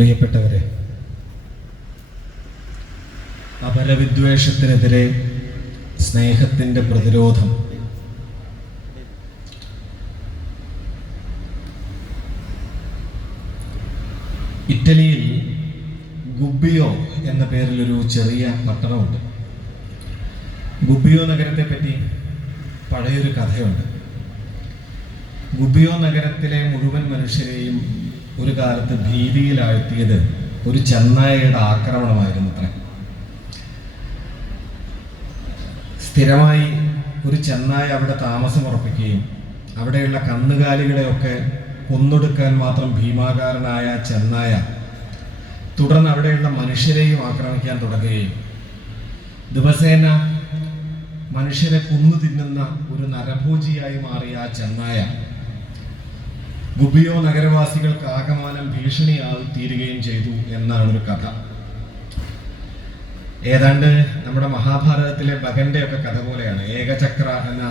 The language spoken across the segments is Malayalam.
പ്രിയപ്പെട്ടവരെ, അപരവിദ്വേഷത്തിനെതിരെ സ്നേഹത്തിൻ്റെ പ്രതിരോധം. ഇറ്റലിയിൽ ഗുബ്ബിയോ എന്ന പേരിലൊരു ചെറിയ പട്ടണമുണ്ട്. ഗുബ്ബിയോ നഗരത്തെ പറ്റി പഴയൊരു കഥയുണ്ട്. ഗുബ്ബിയോ നഗരത്തിലെ മുഴുവൻ മനുഷ്യരെയും ഒരു കാലത്ത് ഭീതിയിലാഴ്ത്തിയത് ഒരു ചെന്നായയുടെ ആക്രമണമായിരുന്നു അത്ര. സ്ഥിരമായി ഒരു ചെന്നായ അവിടെ താമസമുറപ്പിക്കുകയും അവിടെയുള്ള കന്നുകാലികളെയൊക്കെ കൊന്നൊടുക്കാൻ മാത്രം ഭീമാകാരനായ ചെന്നായ തുടർന്ന് അവിടെയുള്ള മനുഷ്യരെയും ആക്രമിക്കാൻ തുടങ്ങുകയും ദിവസേന മനുഷ്യരെ കൊന്നു തിന്നുന്ന ഒരു നരഭോജിയായി മാറിയ ആ ചെന്നായ ഗുബ്ബിയോ നഗരവാസികൾക്ക് ആകമാനം ഭീഷണിയായി തീരുകയും ചെയ്തു എന്നാണ് ഒരു കഥ. ഏതാണ്ട് നമ്മുടെ മഹാഭാരതത്തിലെ ഭഗന്റെ ഒക്കെ കഥ പോലെയാണ്. ഏകചക്ര എന്ന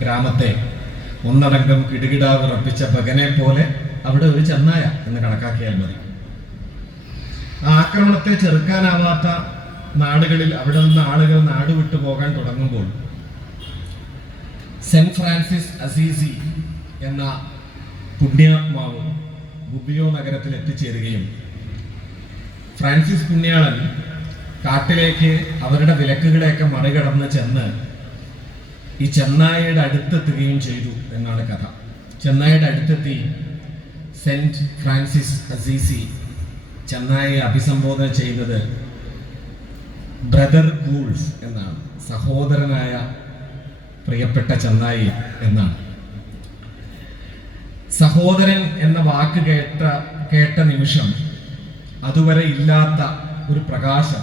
ഗ്രാമത്തെ ഒന്നടങ്കം കിടുകിട വിറപ്പിച്ച ഭഗനെ പോലെ അവിടെ ഒരു ചെന്നായ എന്ന് കണക്കാക്കിയാൽ മതി. ആ ആക്രമണത്തെ ചെറുക്കാനാവാത്ത നാടുകളിൽ അവിടെ നിന്ന് ആളുകൾ നാട് വിട്ടു പോകാൻ തുടങ്ങുമ്പോൾ സെന്റ് ഫ്രാൻസിസ് അസീസി എന്ന പുണ്യാത്മാവ് ഗുബ്ബിയോ നഗരത്തിൽ എത്തിച്ചേരുകയും ഫ്രാൻസിസ് പുണ്യാളൻ കാട്ടിലേക്ക് അവരുടെ വിലക്കുകളെയൊക്കെ മറികടന്ന് ചെന്ന് ഈ ചെന്നായയുടെ അടുത്തെത്തുകയും ചെയ്തു എന്നാണ് കഥ. ചെന്നായയുടെ അടുത്തെത്തി സെന്റ് ഫ്രാൻസിസ് അസീസി ചെന്നായയെ അഭിസംബോധന ചെയ്യുന്നത് ബ്രദർ ഗൂൾഫ് എന്നാണ്, സഹോദരനായ പ്രിയപ്പെട്ട ചെന്നായി എന്നാണ്. സഹോദരൻ എന്ന വാക്ക് കേട്ട നിമിഷം അതുവരെ ഇല്ലാത്ത ഒരു പ്രകാശം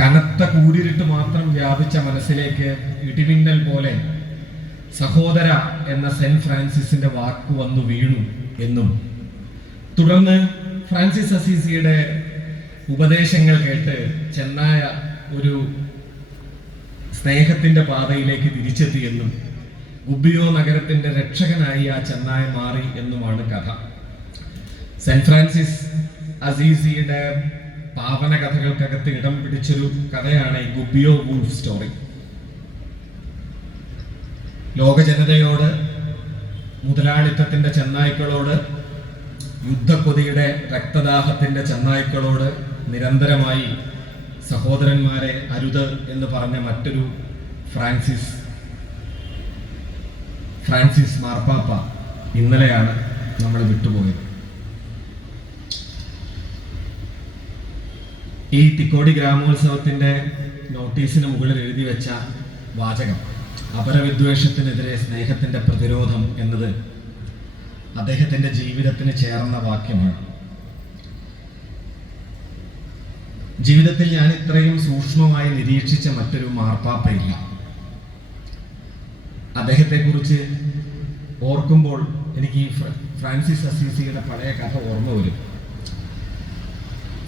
കനത്ത കൂരിരുട്ട് മാത്രം വ്യാപിച്ച മനസ്സിലേക്ക് ഇടിമിന്നൽ പോലെ സഹോദര എന്ന സെന്റ് ഫ്രാൻസിസിന്റെ വാക്ക് വന്നു വീണു എന്നും തുടർന്ന് ഫ്രാൻസിസ് അസീസിയുടെ ഉപദേശങ്ങൾ കേട്ട് ചെന്നായ ഒരു സ്നേഹത്തിന്റെ പാതയിലേക്ക് തിരിച്ചെത്തിയെന്നും ഗുബ്ബിയോ നഗരത്തിന്റെ രക്ഷകനായി ആ ചെന്നായ മാറി എന്നുമാണ് കഥ. സെന്റ് ഫ്രാൻസിസ് അസീസിയുടെ പാവന കഥകൾക്കകത്ത് ഇടം പിടിച്ചൊരു കഥയാണ് ഈ ഗുബ്ബിയോ വൂൾഫ് സ്റ്റോറി. ലോക ജനതയോട്, മുതലാളിത്തത്തിന്റെ ചെന്നായ്ക്കളോട്, യുദ്ധക്കൊതിയുടെ രക്തദാഹത്തിന്റെ ചെന്നായ്ക്കളോട് നിരന്തരമായി സഹോദരന്മാരെ അരുത് എന്ന് പറഞ്ഞ മറ്റൊരു ഫ്രാൻസിസ് മാർപ്പാപ്പ ഇന്നലെയാണ് നമ്മൾ വിട്ടുപോയത്. ഈ തിക്കോടി ഗ്രാമോത്സവത്തിന്റെ നോട്ടീസിന് മുകളിൽ എഴുതി വെച്ച വാചകം അപരവിദ്വേഷത്തിനെതിരെ സ്നേഹത്തിന്റെ പ്രതിരോധം എന്നത് അദ്ദേഹത്തിന്റെ ജീവിതത്തിന് ചേർന്ന വാക്യമാണ്. ജീവിതത്തിൽ ഞാൻ ഇത്രയും സൂക്ഷ്മമായി നിരീക്ഷിച്ച മറ്റൊരു മാർപ്പാപ്പയില്ല. അദ്ദേഹത്തെക്കുറിച്ച് ഓർക്കുമ്പോൾ എനിക്ക് ഈ ഫ്രാൻസിസ് അസീസിയുടെ പഴയ കഥ ഓർമ്മ വരും.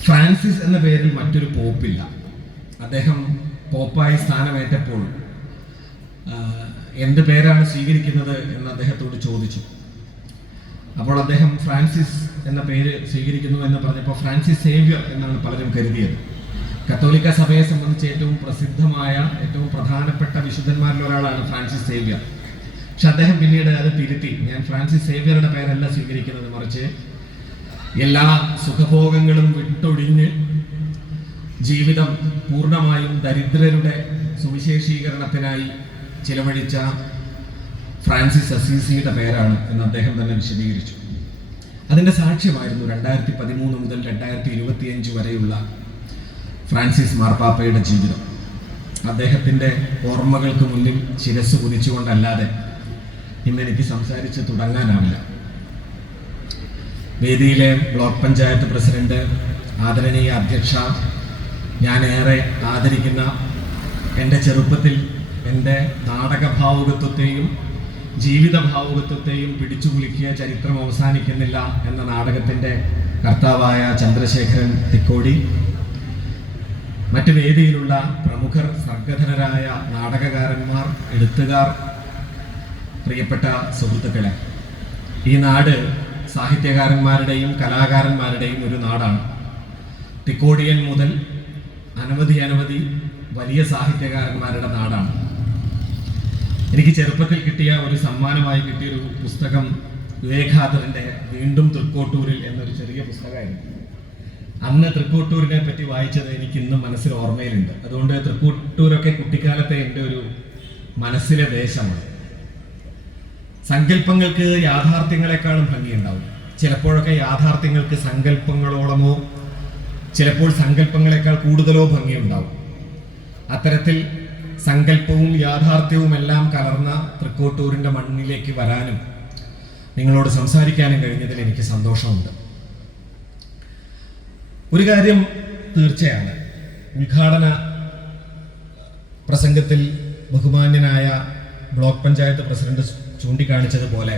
ഫ്രാൻസിസ് എന്ന പേരിൽ മറ്റൊരു പോപ്പില്ല. അദ്ദേഹം പോപ്പായി സ്ഥാനമേറ്റപ്പോൾ എന്ത് പേരാണ് സ്വീകരിക്കുന്നത് എന്ന് അദ്ദേഹത്തോട് ചോദിച്ചു. അപ്പോൾ അദ്ദേഹം ഫ്രാൻസിസ് എന്ന പേര് സ്വീകരിക്കുന്നു എന്ന് പറഞ്ഞപ്പോൾ ഫ്രാൻസിസ് സേവ്യർ എന്നാണ് പലരും കരുതിയത്. കത്തോലിക്ക സഭയെ സംബന്ധിച്ച് ഏറ്റവും പ്രസിദ്ധമായ, ഏറ്റവും പ്രധാനപ്പെട്ട വിശുദ്ധന്മാരിൽ ഒരാളാണ് ഫ്രാൻസിസ് സേവ്യർ. പക്ഷെ അദ്ദേഹം പിന്നീട് അത് തിരുത്തി, ഞാൻ ഫ്രാൻസിസ് സേവ്യറുടെ പേരല്ല സ്വീകരിക്കുന്നത്, മറിച്ച് എല്ലാ സുഖഭോഗങ്ങളും വിട്ടൊഴിഞ്ഞ് ജീവിതം പൂർണ്ണമായും ദരിദ്രരുടെ സുവിശേഷീകരണത്തിനായി ചിലവഴിച്ച ഫ്രാൻസിസ് അസീസിയുടെ പേരാണ് എന്ന് അദ്ദേഹം തന്നെ വിശദീകരിച്ചു. അതിൻ്റെ സാക്ഷ്യമായിരുന്നു 2013 മുതൽ 2025 വരെയുള്ള ഫ്രാൻസിസ് മാർപ്പാപ്പയുടെ ജീവിതം. അദ്ദേഹത്തിൻ്റെ ഓർമ്മകൾക്ക് മുന്നിൽ ശിരസ് കുതിച്ചുകൊണ്ടല്ലാതെ ഇന്നെനിക്ക് സംസാരിച്ച് തുടങ്ങാനാവില്ല. വേദിയിലെ ബ്ലോക്ക് പഞ്ചായത്ത് പ്രസിഡന്റ്, ആദരണീയ അധ്യക്ഷ, ഞാനേറെ ആദരിക്കുന്ന, എൻ്റെ ചെറുപ്പത്തിൽ എൻ്റെ നാടകഭാവുകത്വത്തെയും ജീവിത ഭാവുകത്വത്തെയും പിടിച്ചു കുലുക്കിയ ചരിത്രം അവസാനിക്കുന്നില്ല എന്ന നാടകത്തിൻ്റെ കർത്താവായ ചന്ദ്രശേഖരൻ തിക്കോടി, മറ്റ് വേദിയിലുള്ള പ്രമുഖർ, സർഗധനരായ നാടകകാരന്മാർ, എഴുത്തുകാർ, പ്രിയപ്പെട്ട സുഹൃത്തുക്കളെ, ഈ നാട് സാഹിത്യകാരന്മാരുടെയും കലാകാരന്മാരുടെയും ഒരു നാടാണ്. തിക്കോടിയൻ മുതൽ അനവധി വലിയ സാഹിത്യകാരന്മാരുടെ നാടാണ്. എനിക്ക് ചെറുപ്പത്തിൽ കിട്ടിയ ഒരു സമ്മാനമായി കിട്ടിയൊരു പുസ്തകം വിവേകാനന്ദന്റെ വീണ്ടും തൃക്കോട്ടൂരിൽ എന്നൊരു ചെറിയ പുസ്തകമായിരുന്നു. അന്ന് തൃക്കോട്ടൂരിനെ പറ്റി വായിച്ചത് എനിക്ക് ഇന്നും മനസ്സിൽ ഓർമ്മയിലുണ്ട്. അതുകൊണ്ട് തൃക്കോട്ടൂരൊക്കെ കുട്ടിക്കാലത്തെ എൻ്റെ ഒരു മനസ്സിലെ ദേശമാണ്. സങ്കല്പങ്ങൾക്ക് യാഥാർത്ഥ്യങ്ങളെക്കാളും ഭംഗിയുണ്ടാവും. ചിലപ്പോഴൊക്കെ യാഥാർത്ഥ്യങ്ങൾക്ക് സങ്കല്പങ്ങളോളമോ ചിലപ്പോൾ സങ്കല്പങ്ങളെക്കാൾ കൂടുതലോ ഭംഗിയുണ്ടാവും. അത്തരത്തിൽ സങ്കല്പവും യാഥാർത്ഥ്യവും എല്ലാം കലർന്ന തൃക്കോട്ടൂരിൻ്റെ മണ്ണിലേക്ക് വരാനും നിങ്ങളോട് സംസാരിക്കാനും കഴിഞ്ഞതിൽ എനിക്ക് സന്തോഷമുണ്ട്. ഒരു കാര്യം തീർച്ചയാണ്, ഉദ്ഘാടന പ്രസംഗത്തിൽ ബഹുമാന്യനായ ബ്ലോക്ക് പഞ്ചായത്ത് പ്രസിഡന്റ് ചൂണ്ടിക്കാണിച്ചതുപോലെ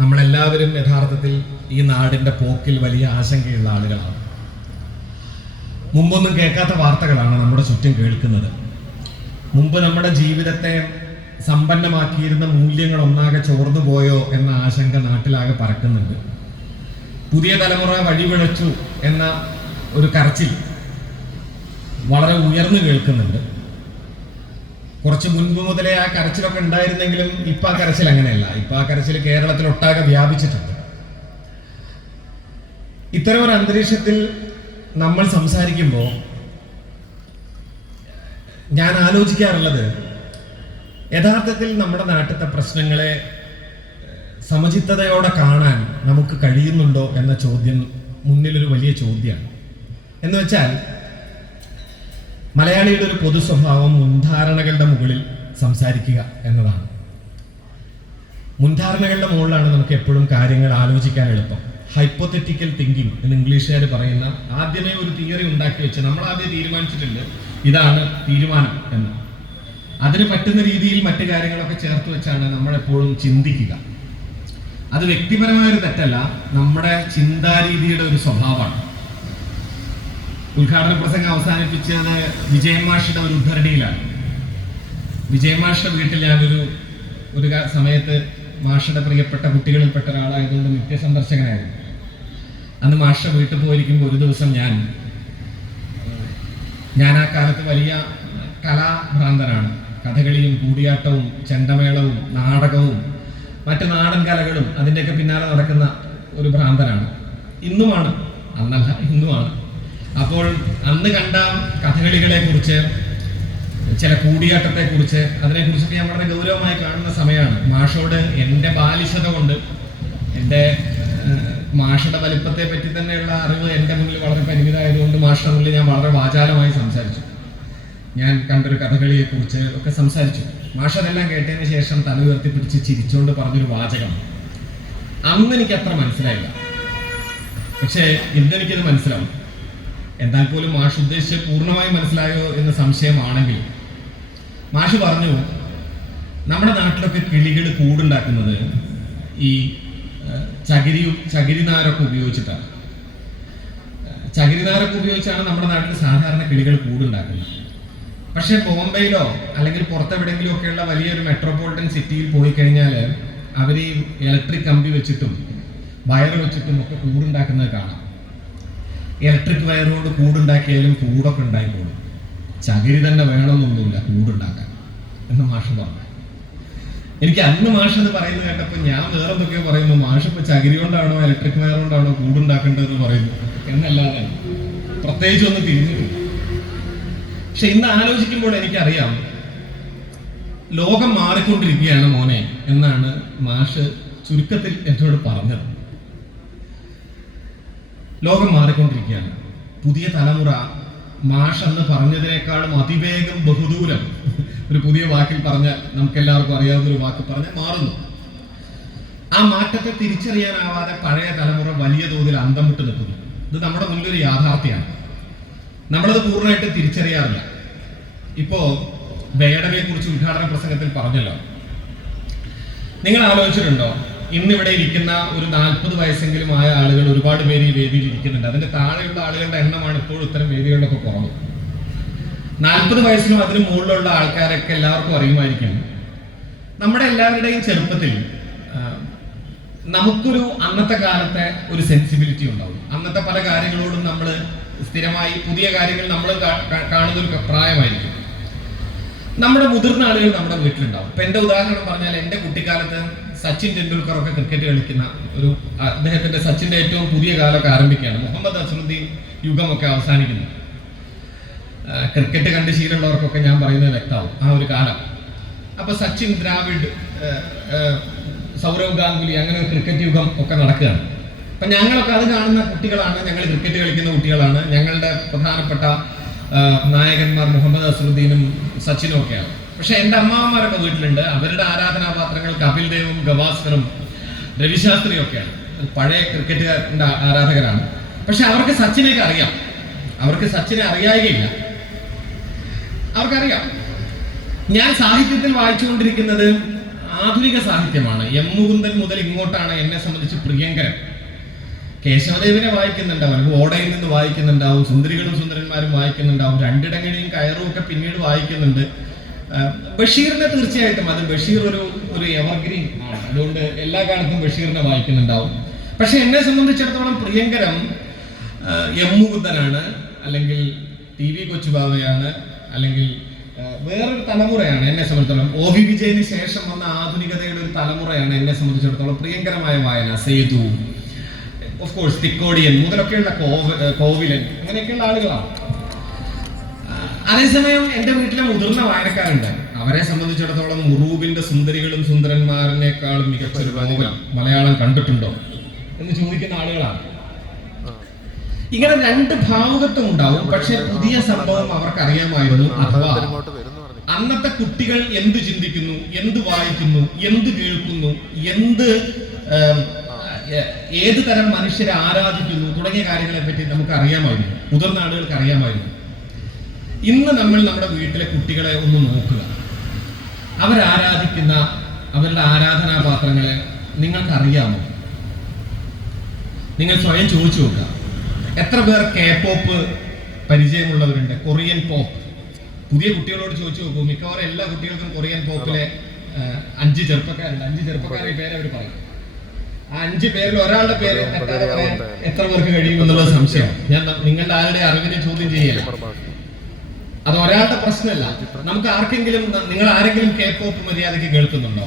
നമ്മളെല്ലാവരും യഥാർത്ഥത്തിൽ ഈ നാടിൻ്റെ പോക്കിൽ വലിയ ആശങ്കയുള്ള ആളുകളാണ്. മുമ്പൊന്നും കേൾക്കാത്ത വാർത്തകളാണ് നമ്മുടെ ചുറ്റും കേൾക്കുന്നത്. മുമ്പ് നമ്മുടെ ജീവിതത്തെ സമ്പന്നമാക്കിയിരുന്ന മൂല്യങ്ങൾ ഒന്നാകെ ചോർന്നു പോയോ എന്ന ആശങ്ക നാട്ടിലാകെ പരക്കുന്നുണ്ട്. പുതിയ തലമുറ വഴിപിഴച്ചു എന്ന ഒരു കരച്ചിൽ വളരെ ഉയർന്നു കേൾക്കുന്നുണ്ട്. കുറച്ച് മുൻപ് മുതലേ ആ കരച്ചിലൊക്കെ ഉണ്ടായിരുന്നെങ്കിലും ഇപ്പം ആ കരച്ചിൽ അങ്ങനെയല്ല. ഇപ്പം ആ കരച്ചിൽ കേരളത്തിലൊട്ടാകെ വ്യാപിച്ചിട്ടുണ്ട്. ഇത്തരം ഒരു അന്തരീക്ഷത്തിൽ നമ്മൾ സംസാരിക്കുമ്പോൾ ഞാൻ ആലോചിക്കാറുള്ളത്, യഥാർത്ഥത്തിൽ നമ്മുടെ നാട്ടിലത്തെ പ്രശ്നങ്ങളെ സമചിത്തതയോടെ കാണാൻ നമുക്ക് കഴിയുന്നുണ്ടോ എന്ന ചോദ്യം മുന്നിലൊരു വലിയ ചോദ്യമാണ്. എന്ന് വെച്ചാൽ മലയാളിയുടെ ഒരു പൊതു സ്വഭാവം മുൻധാരണകളുടെ മുകളിൽ സംസാരിക്കുക എന്നതാണ്. മുൻധാരണകളുടെ മുകളിലാണ് നമുക്ക് എപ്പോഴും കാര്യങ്ങൾ ആലോചിക്കാൻ എളുപ്പം. ഹൈപ്പോത്തറ്റിക്കൽ തിങ്കിങ് എന്ന് ഇംഗ്ലീഷുകാർ പറയുന്ന, ആദ്യമേ ഒരു തിയറി ഉണ്ടാക്കി വെച്ച് നമ്മൾ ആദ്യം തീരുമാനിച്ചിട്ടുണ്ട് ഇതാണ് തീരുമാനം എന്ന്. അതിന് പറ്റുന്ന രീതിയിൽ മറ്റു കാര്യങ്ങളൊക്കെ ചേർത്ത് വെച്ചാണ് നമ്മളെപ്പോഴും ചിന്തിക്കുക. അത് വ്യക്തിപരമായൊരു തെറ്റല്ല, നമ്മുടെ ചിന്താരീതിയുടെ ഒരു സ്വഭാവമാണ്. ഉദ്ഘാടന പ്രസംഗം അവസാനിപ്പിച്ചത് വിജയൻ മാഷിയുടെ ഒരു ഉദ്ധരണിയിലാണ്. വിജയൻ മാഷിയുടെ വീട്ടിൽ ഞാനൊരു സമയത്ത് മാഷയുടെ പ്രിയപ്പെട്ട കുട്ടികളിൽപ്പെട്ട ഒരാളായതുകൊണ്ട് നിത്യസന്ദർശകനായിരുന്നു. അന്ന് മാഷ വീട്ടിൽ പോയിരിക്കുമ്പോൾ ഒരു ദിവസം ഞാൻ ആ കാലത്ത് വലിയ കലാഭ്രാന്തനാണ്. കഥകളിയും കൂടിയാട്ടവും ചെണ്ടമേളവും നാടകവും മറ്റു നാടൻ കലകളും അതിൻ്റെയൊക്കെ പിന്നാലെ നടക്കുന്ന ഒരു ഭ്രാന്തനാണ്. ഇന്നുമാണ്, അന്നല്ല ഇന്നുമാണ്. അപ്പോൾ അന്ന് കണ്ട കഥകളികളെ കുറിച്ച്, ചില കൂടിയാട്ടത്തെക്കുറിച്ച്, അതിനെക്കുറിച്ചൊക്കെ ഞാൻ വളരെ ഗൗരവമായി കാണുന്ന സമയമാണ്. മാഷോട് എൻ്റെ ബാലിശത കൊണ്ട്, എൻ്റെ മാഷയുടെ വലിപ്പത്തെ പറ്റി തന്നെയുള്ള അറിവ് എൻ്റെ മുന്നിൽ വളരെ പരിമിതമായതുകൊണ്ട് മാഷയുടെ മുന്നിൽ ഞാൻ വളരെ വാചാലമായി സംസാരിച്ചു. ഞാൻ കണ്ടൊരു കഥകളിയെക്കുറിച്ച് ഒക്കെ സംസാരിച്ചു. മാഷ അതെല്ലാം കേട്ടതിന് ശേഷം തല ഉയർത്തിപ്പിടിച്ച് ചിരിച്ചുകൊണ്ട് പറഞ്ഞൊരു വാചകം അന്ന് എനിക്ക് അത്ര മനസ്സിലായില്ല. പക്ഷേ ഇന്നെനിക്കത് മനസ്സിലാവും. എന്നാൽ പോലും മാഷ് ഉദ്ദേശിച്ച് പൂർണ്ണമായി മനസ്സിലായോ എന്ന് സംശയമാണെങ്കിൽ, മാഷ് പറഞ്ഞു, നമ്മുടെ നാട്ടിലൊക്കെ കിളികൾ കൂടുണ്ടാക്കുന്നത് ഈ ചകിരിനാരൊക്കെ ഉപയോഗിച്ചിട്ടാണ്. ചകിരിനാരൊക്കെ ഉപയോഗിച്ചാണ് നമ്മുടെ നാട്ടിൽ സാധാരണ കിളികൾ കൂടുണ്ടാക്കുന്നത്. പക്ഷെ ബോംബെയിലോ അല്ലെങ്കിൽ പുറത്തെവിടെയെങ്കിലും ഒക്കെയുള്ള വലിയൊരു മെട്രോപൊളിറ്റൻ സിറ്റിയിൽ പോയി കഴിഞ്ഞാൽ അവർ ഈ ഇലക്ട്രിക് കമ്പി വെച്ചിട്ടും വയർ വെച്ചിട്ടും ഒക്കെ കൂടുണ്ടാക്കുന്നത് കാണാം. ഇലക്ട്രിക് വയർ കൊണ്ട് കൂടുണ്ടാക്കിയാലും കൂടൊക്കെ ഉണ്ടായിക്കോളും. ചകിരി തന്നെ വേണമെന്നൊന്നുമില്ല കൂടുണ്ടാക്കാൻ എന്ന് മാഷ് പറഞ്ഞു. എനിക്ക് അന്ന് മാഷ് എന്ന് പറയുന്നത് കേട്ടപ്പോൾ ഞാൻ വേറെ എന്തൊക്കെയോ പറയുന്നു. മാഷ് ഇപ്പോൾ ചകിരി കൊണ്ടാണോ ഇലക്ട്രിക് വയർ കൊണ്ടാണോ കൂടുണ്ടാക്കേണ്ടതെന്ന് പറയുന്നു എന്നല്ലാതെ പ്രത്യേകിച്ച് ഒന്നും തിരിഞ്ഞിട്ടില്ല. പക്ഷെ ഇന്ന് ആലോചിക്കുമ്പോൾ എനിക്കറിയാം, ലോകം മാറിക്കൊണ്ടിരിക്കുകയാണ് മോനെ എന്നാണ് മാഷ് ചുരുക്കത്തിൽ എന്നോട് പറഞ്ഞത്. ലോകം മാറിക്കൊണ്ടിരിക്കുകയാണ്. പുതിയ തലമുറ മാഷ് എന്ന് പറഞ്ഞതിനേക്കാളും അതിവേഗം ബഹുദൂരം, ഒരു പുതിയ വാക്കിൽ പറഞ്ഞ, നമുക്കെല്ലാവർക്കും അറിയാവുന്ന ഒരു വാക്ക് പറഞ്ഞ മാറുന്നു. ആ മാറ്റത്തെ തിരിച്ചറിയാനാവാതെ പഴയ തലമുറ വലിയ തോതിൽ അന്തം വിട്ട് നിൽക്കുന്നു. ഇത് നമ്മുടെ മുന്നിലൊരു യാഥാർത്ഥ്യമാണ്. നമ്മളത് പൂർണ്ണമായിട്ട് തിരിച്ചറിയാറില്ല. ഇപ്പോ ബേഡനെ കുറിച്ച് ഉദ്ഘാടന പ്രസംഗത്തിൽ പറഞ്ഞല്ലോ. നിങ്ങൾ ആലോചിച്ചിട്ടുണ്ടോ, ഇന്നിവിടെ ഇരിക്കുന്ന ഒരു 40 വയസ്സെങ്കിലും ആയ ആളുകൾ ഒരുപാട് പേര് ഈ വേദിയിൽ ഇരിക്കുന്നുണ്ട്. അതിന്റെ താഴെയുള്ള ആളുകളുടെ എണ്ണമാണ് ഇപ്പോഴും ഇത്തരം വേദികളിലൊക്കെ കുറവ്. 40 വയസ്സിനും അതിന് മുകളിലുള്ള ആൾക്കാരൊക്കെ എല്ലാവർക്കും അറിയുമായിരിക്കും. നമ്മുടെ എല്ലാവരുടെയും ചെറുപ്പത്തിൽ നമുക്കൊരു അന്നത്തെ കാലത്തെ ഒരു സെൻസിബിലിറ്റി ഉണ്ടാവും. അന്നത്തെ പല കാര്യങ്ങളോടും നമ്മൾ സ്ഥിരമായി പുതിയ കാര്യങ്ങൾ നമ്മൾ കാണുന്ന ഒരു പ്രായമായിരിക്കും. നമ്മുടെ മുതിർന്ന ആളുകൾ നമ്മുടെ വീട്ടിലുണ്ടാവും. ഇപ്പൊ എന്റെ ഉദാഹരണം പറഞ്ഞാൽ, എന്റെ കുട്ടിക്കാലത്ത് സച്ചിൻ ടെണ്ടുൽക്കർ ഒക്കെ ക്രിക്കറ്റ് കളിക്കുന്ന ഒരു അദ്ദേഹത്തിന്റെ സച്ചിന്റെ ഏറ്റവും പുതിയ കാലമൊക്കെ ആരംഭിക്കുകയാണ്. മുഹമ്മദ് അസ്ഹറുദ്ദീൻ യുഗമൊക്കെ അവസാനിക്കുന്നു. ക്രിക്കറ്റ് കണ്ട് ശീലമുള്ളവർക്കൊക്കെ ഞാൻ പറയുന്നത് വ്യക്തമാവും ആ ഒരു കാലം. അപ്പൊ സച്ചിൻ, ദ്രാവിഡ്, സൗരവ് ഗാംഗുലി, അങ്ങനെ ഒരു ക്രിക്കറ്റ് യുഗം ഒക്കെ നടക്കുകയാണ്. അപ്പൊ ഞങ്ങളൊക്കെ അത് കാണുന്ന കുട്ടികളാണ്, ഞങ്ങൾ ക്രിക്കറ്റ് കളിക്കുന്ന കുട്ടികളാണ്. ഞങ്ങളുടെ പ്രധാനപ്പെട്ട നായകന്മാർ മുഹമ്മദ് അസ്ഹറുദ്ദീനും സച്ചിനും ഒക്കെയാണ്. പക്ഷെ എൻ്റെ അമ്മാവന്മാരൊക്കെ വീട്ടിലുണ്ട്. അവരുടെ ആരാധനാപാത്രങ്ങൾ കപിൽ ദേവും ഗവാസ്കറും രവിശാസ്ത്രിയും ഒക്കെയാണ്. പഴയ ക്രിക്കറ്റുകാരുടെ ആരാധകരാണ്. പക്ഷെ അവർക്ക് സച്ചിനെയൊക്കെ അറിയാം. അവർക്ക് സച്ചിനെ അറിയായികയില്ല, അവർക്കറിയാം. ഞാൻ സാഹിത്യത്തിൽ വായിച്ചുകൊണ്ടിരിക്കുന്നത് ആധുനിക സാഹിത്യമാണ്. എം മുകുന്ദൻ മുതൽ ഇങ്ങോട്ടാണ് എന്നെ സംബന്ധിച്ച് പ്രിയങ്കരം. കേശവദേവനെ വായിക്കുന്നുണ്ടാവും, ഓടയിൽ നിന്ന് വായിക്കുന്നുണ്ടാവും, സുന്ദരികളും സുന്ദരന്മാരും വായിക്കുന്നുണ്ടാവും, രണ്ടിടങ്ങനെയും കയറും ഒക്കെ പിന്നീട് വായിക്കുന്നുണ്ട്. ബഷീറിനെ തീർച്ചയായിട്ടും, അത് ബഷീർ ഒരു എവർഗ്രീൻ ആണ്. അതുകൊണ്ട് എല്ലാ കാലത്തും ബഷീറിനെ വായിക്കുന്നുണ്ടാവും. പക്ഷെ എന്നെ സംബന്ധിച്ചിടത്തോളം പ്രിയങ്കരം എം മുകുന്ദനാണ്, അല്ലെങ്കിൽ ടി വി കൊച്ചുബാവയാണ്, അല്ലെങ്കിൽ വേറൊരു തലമുറയാണ് എന്നെ സംബന്ധിച്ചിടത്തോളം. ഒ വി വിജയന് ശേഷം വന്ന ആധുനികതയുടെ ഒരു തലമുറയാണ് എന്നെ സംബന്ധിച്ചിടത്തോളം പ്രിയങ്കരമായ വായന. സേതു, ഓഫ് കോഴ്സ് തിക്കോടിയൻ മുതലൊക്കെയുള്ള കോവിലൻ, അങ്ങനെയൊക്കെയുള്ള ആളുകളാണ്. അതേസമയം എൻ്റെ വീട്ടിലെ മുതിർന്ന വായനക്കാരുണ്ട്. അവരെ സംബന്ധിച്ചിടത്തോളം ഉറൂബിന്റെ സുന്ദരികളും സുന്ദരന്മാരിനേക്കാളും മികച്ചൊരു നോവൽ മലയാളം കണ്ടിട്ടുണ്ടോ എന്ന് ചോദിക്കുന്ന ആളുകളാണ്. ഇങ്ങനെ രണ്ട് ഭാവുകത്വം ഉണ്ടാവും. പക്ഷെ പുതിയ സംഭവം അവർക്ക് അറിയാമായിരുന്നു. അഥവാ അന്നത്തെ കുട്ടികൾ എന്ത് ചിന്തിക്കുന്നു, എന്ത് വായിക്കുന്നു, എന്ത് കേൾക്കുന്നു, ഏത് തരം മനുഷ്യരെ ആരാധിക്കുന്നു തുടങ്ങിയ കാര്യങ്ങളെ പറ്റി നമുക്ക് അറിയാമായിരുന്നു, മുതിർന്ന ആളുകൾക്ക് അറിയാമായിരുന്നു. ഇന്ന് നമ്മൾ നമ്മുടെ വീട്ടിലെ കുട്ടികളെ ഒന്ന് നോക്കുക. അവരാരാധിക്കുന്ന അവരുടെ ആരാധനാപാത്രങ്ങളെ നിങ്ങൾക്കറിയാമോ? നിങ്ങൾ സ്വയം ചോദിച്ചു നോക്കുക. എത്ര പേർ K-pop പരിചയമുള്ളവരുണ്ട്? Korean pop. പുതിയ കുട്ടികളോട് ചോദിച്ചു നോക്കൂ, മിക്കവാറും എല്ലാ കുട്ടികൾക്കും കൊറിയൻ പോപ്പിലെ 5 ചെറുപ്പക്കാരുണ്ട്. 5 ചെറുപ്പക്കാരുടെ പേര് അവർ പറയും. ആ 5 പേരിൽ ഒരാളുടെ പേര് എത്ര പേർക്ക് കഴിയുമെന്നുള്ള സംശയം. ഞാൻ നിങ്ങളുടെ ആരുടെ അറിവിനെ ചോദ്യം ചെയ്യല. അത് ഒരാളുടെ പ്രശ്നമല്ല. നമുക്ക് ആർക്കെങ്കിലും, നിങ്ങൾ ആരെങ്കിലും K-pop മര്യാദയ്ക്ക് കേൾക്കുന്നുണ്ടോ?